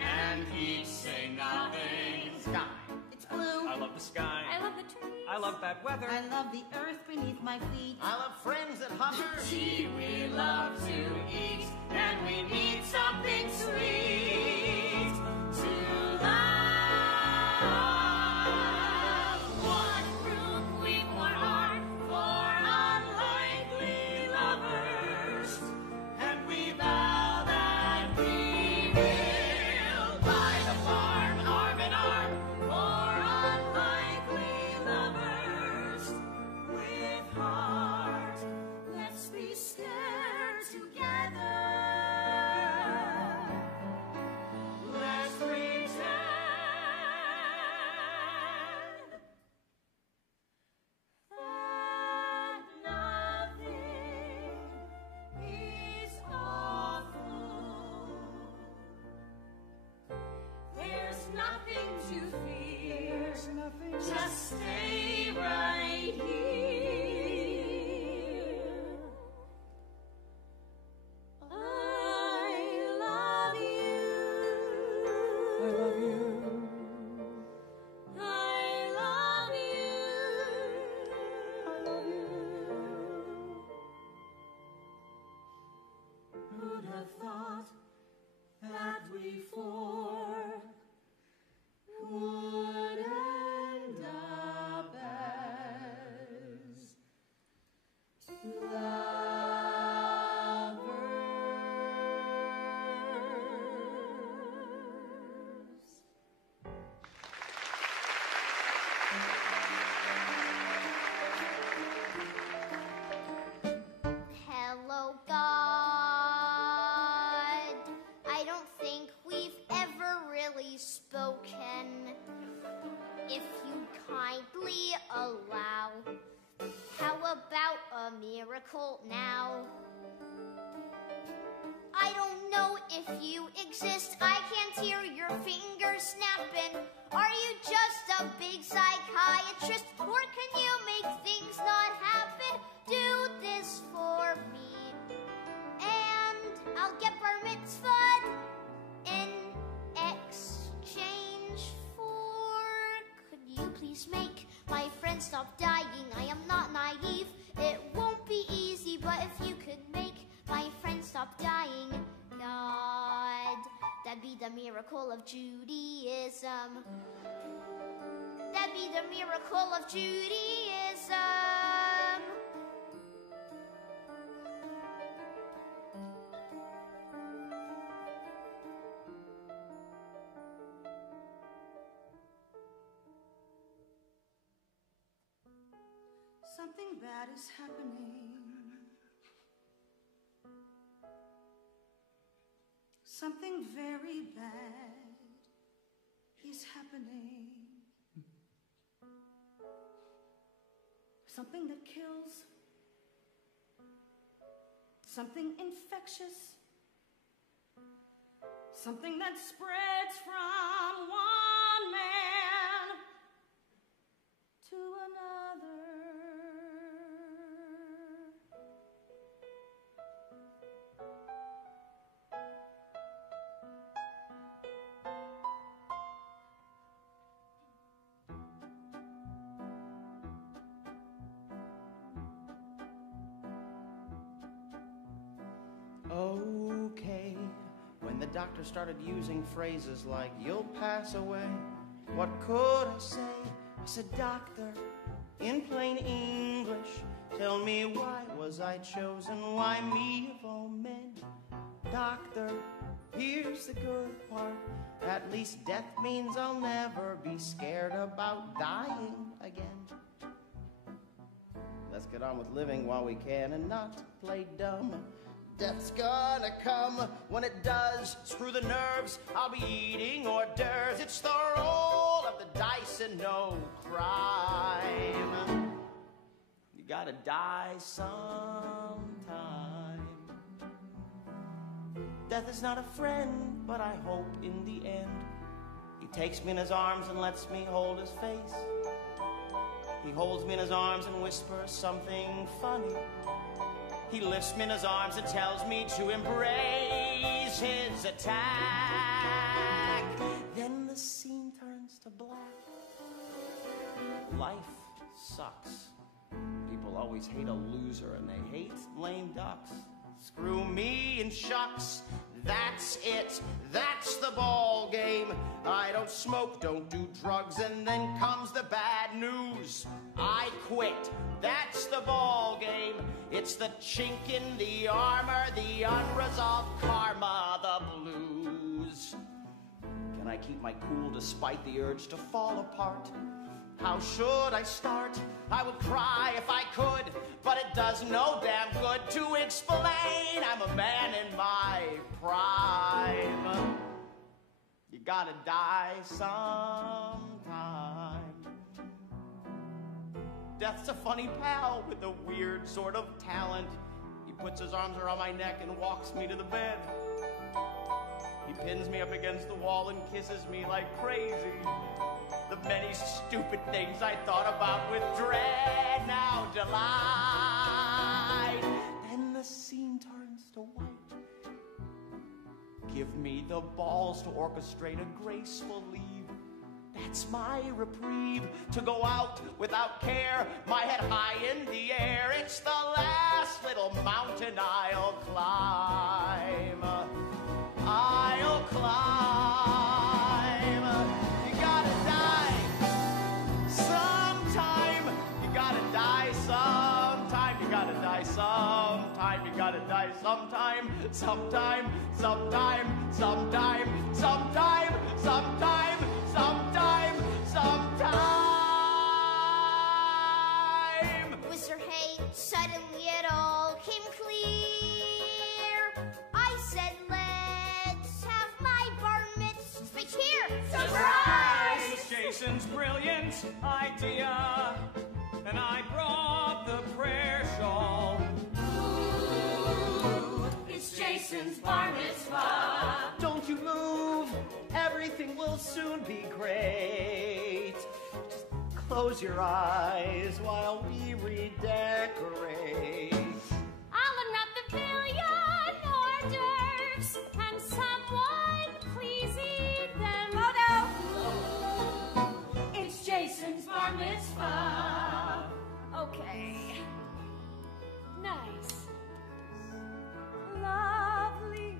And each say nothing. Stop. It's blue. I love the sky. I love the trees. I love bad weather. I love the earth beneath my feet. I love friends that hover. Gee, we love to eat, and we need something sweet to love. One room we form for unlikely lovers, and we vow that we will buy the farm arm in arm for unlikely lovers. With heart, let's be scared together. Let's pretend that nothing is awful. There's nothing to fear. Just stay right here. I love you. I love you. I love you. I love you. Who'd have thought that we four would end up as lovers? Hello, God. I don't think we've ever really spoken. If you'd kindly allow, how about a miracle now? I don't know if you exist. I can't hear your fingers snapping. Are you just a big psychiatrist? Or can you make things not happen? Do this for me, and I'll get bar mitzvahed in exchange for... Could you please make my friend stop dying? I am not naive. It won't be easy, but if you could make my friend stop dying, God, that'd be the miracle of Judaism. That'd be the miracle of Judaism. Something bad is happening. Something very bad is happening. Something that kills. Something infectious. Something that spreads from one man to another. Okay, when the doctor started using phrases like, you'll pass away, what could I say? I said, doctor, in plain English, tell me why was I chosen? Why me of all men? Doctor, here's the good part. At least death means I'll never be scared about dying again. Let's get on with living while we can and not play dumb. Death's gonna come. When it does, screw the nerves, I'll be eating hors d'oeuvres. It's the roll of the dice and no crime. You gotta die sometime. Death is not a friend, but I hope in the end he takes me in his arms and lets me hold his face. He holds me in his arms and whispers something funny. He lifts me in his arms and tells me to embrace his attack. Then the scene turns to black. Life sucks. People always hate a loser and they hate lame ducks. Screw me and shucks. That's it. That's the ball game. I don't smoke, don't do drugs, and then comes the bad news. I quit. That's the ball game. It's the chink in the armor, the unresolved karma, the blues. Can I keep my cool despite the urge to fall apart? How should I start? I would cry if I could, but it does no damn good to explain. I'm a man in my prime. You gotta die sometime. Death's a funny pal with a weird sort of talent. He puts his arms around my neck and walks me to the bed. He pins me up against the wall and kisses me like crazy. The many stupid things I thought about with dread now delight. Then the scene turns to white. Give me the balls to orchestrate a graceful leave. That's my reprieve, to go out without care, my head high in the air. It's the last little mountain I'll climb. I'll climb. You gotta die sometime. You gotta die sometime. You gotta die sometime. You gotta die sometime. Sometime. Sometime. Sometime. Sometime. Sometime. Sometime. Sometime. Mr. Hay, suddenly it all came clear. I said, let's have my bar mitzvah here. Surprise! It's Jason's brilliant idea, and I brought the prayer shawl. Ooh, it's Jason's bar mitzvah. Don't you move, everything will soon be great. Just close your eyes while we redecorate. I'll unwrap the billion hors d'oeuvres, and someone please eat them. Oh no! It's Jason's bar mitzvah. Okay. Nice. Lovely.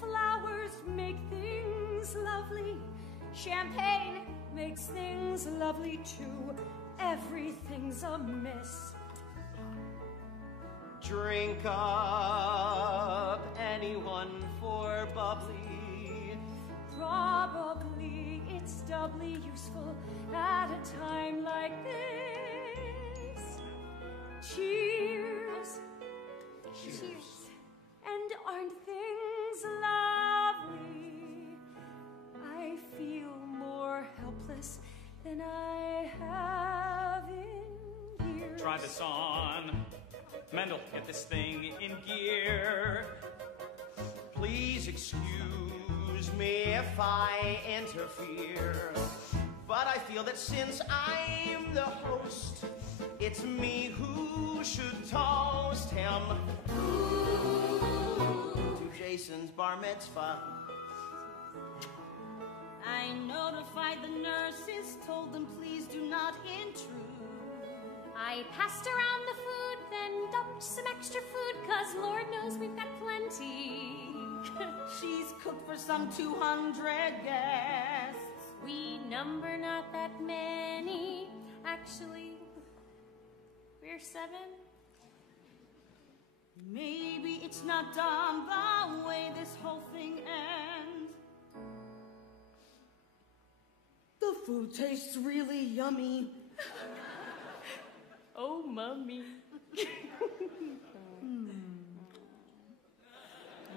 Flowers make things lovely. Champagne makes things lovely too. Everything's a mess. Drink up, anyone for bubbly? Probably it's doubly useful at a time like this. Cheers. Cheers. And aren't things lovely? I feel more helpless than I have in years. Try this on. Mendel, get this thing in gear. Please excuse me if I interfere, but I feel that since I'm the host, it's me who should toast him to Jason's bar mitzvah. I notified the nurses, told them please do not intrude. I passed around the food, then dumped some extra food, 'cause Lord knows we've got plenty. She's cooked for some 200 guests. We number not that many. Actually, we're 7. Maybe it's not dumb the way this whole thing ends. The food tastes really yummy. Oh, Mummy.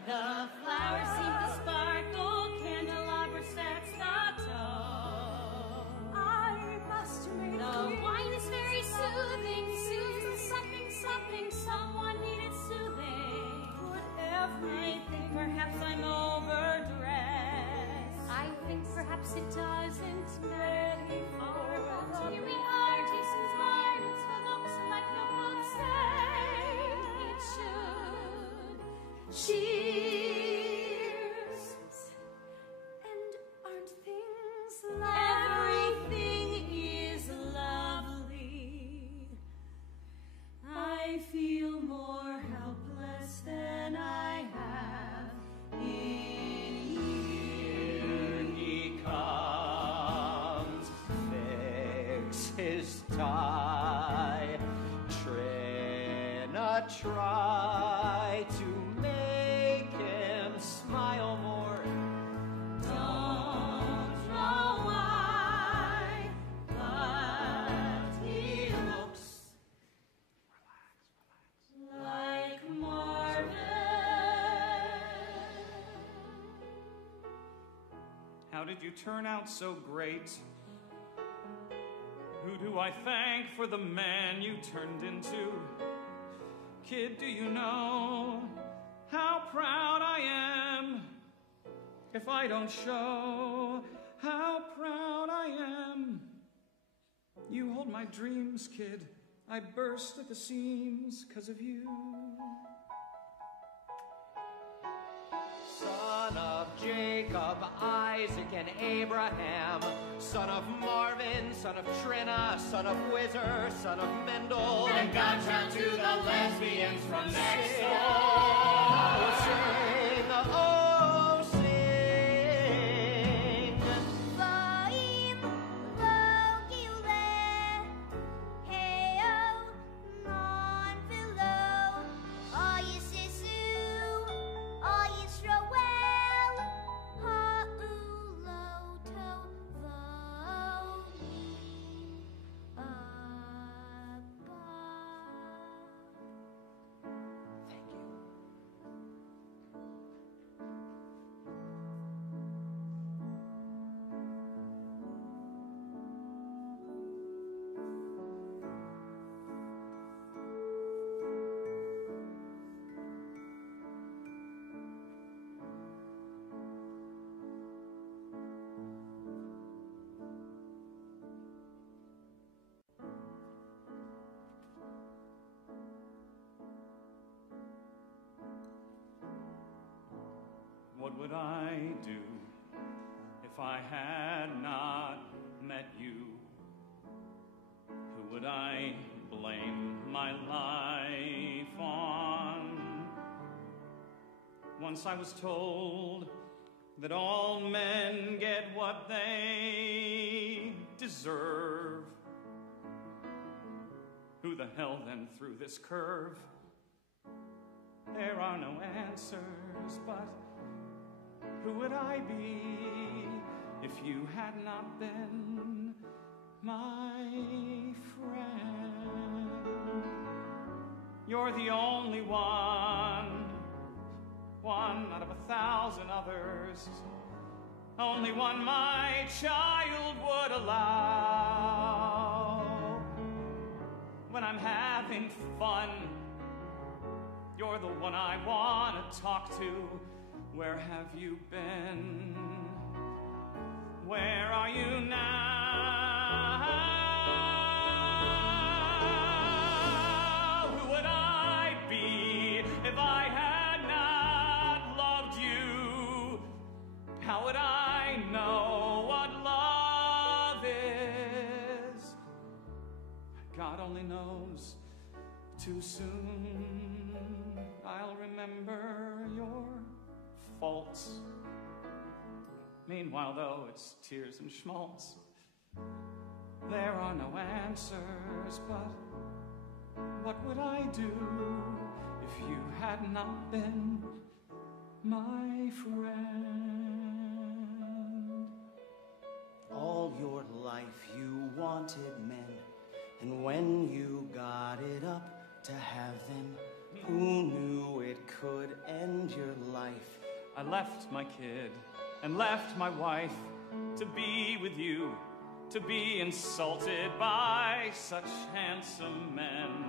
The flowers seem to sparkle, candelabra sets the tone. I must make The wine is very soothing, soothes something, someone needed soothing. I think perhaps I'm overdressed. I think perhaps it doesn't matter. But here we are, Jason's bar mitzvah looks like no both say it should. cheers. And aren't things lovely? Everything is but try to make him smile more. Don't know why, but he looks like Marvin. How did you turn out so great? Who do I thank for the man you turned into? Kid, do you know how proud I am if I don't show how proud I am? You hold my dreams, kid. I burst at the seams 'cause of you. Son of Jacob, Isaac, and Abraham, son of Marvin, son of Trina, son of Whizzer, son of Mendel, And God's out to the lesbians from next door. Sing, oh, sing. Voim, vogile, heo, non vilo, oyes Isu, oyes Roel, ha'ulo tovoni, abba. Thank you. What would I do if I had not met you? Who would I blame my life on? Once I was told that all men get what they deserve. Who the hell then threw this curve? There are no answers, but who would I be if you had not been my friend? You're the only one out of 1,000 others, only one my child would allow. When I'm having fun, you're the one I want to talk to. Where have you been? Where are you now? Who would I be if I had not loved you? How would I know what love is? God only knows. Too soon I'll remember your faults. Meanwhile, though, it's tears and schmaltz. There are no answers, but what would I do if you had not been my friend? All your life you wanted men, and when you got it up to have them, who knew it could end your life? I left my kid and left my wife to be with you, to be insulted by such handsome men.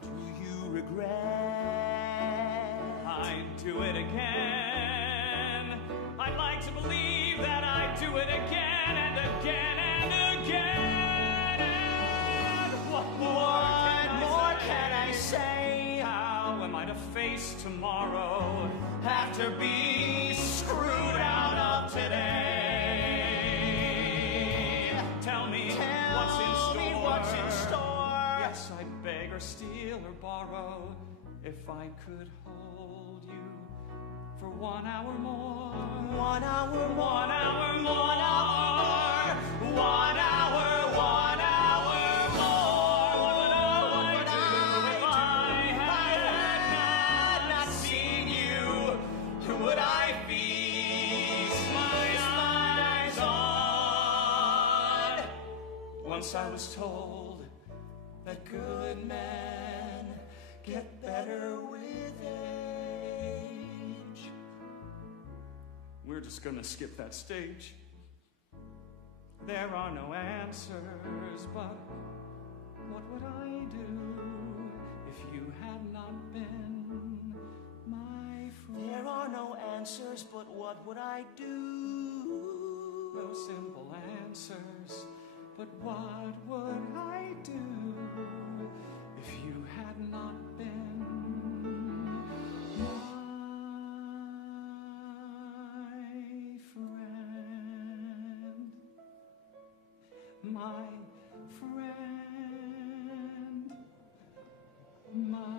Do you regret? I'd do it again. I'd like to believe that I'd do it again and again and again. And what more can I say? How am I to face tomorrow after being screwed out of today? Tell me what's in store. Yes, I'd beg or steal or borrow if I could hold you for 1 hour more. 1 hour more. 1 hour more. 1 hour, 1 hour more. What would I do if I had Once I was told that good men get better with age. We're just gonna skip that stage. There are no answers, but what would I do if you had not been my friend? There are no answers, but what would I do? No simple answers, but what would I do if you had not been my friend? My friend, my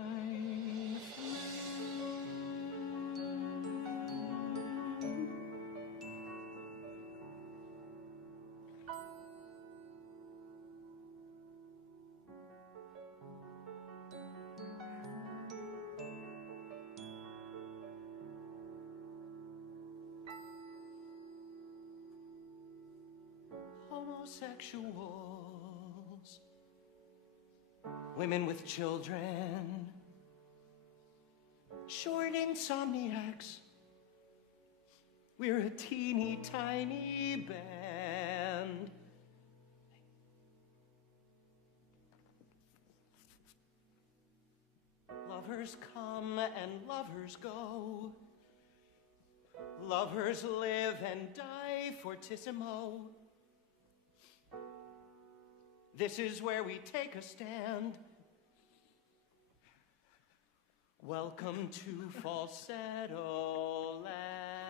Homosexuals, women with children, short insomniacs. We're a teeny tiny band. Lovers come and lovers go. Lovers live and die fortissimo. This is where we take a stand. Welcome to Falsetto Land.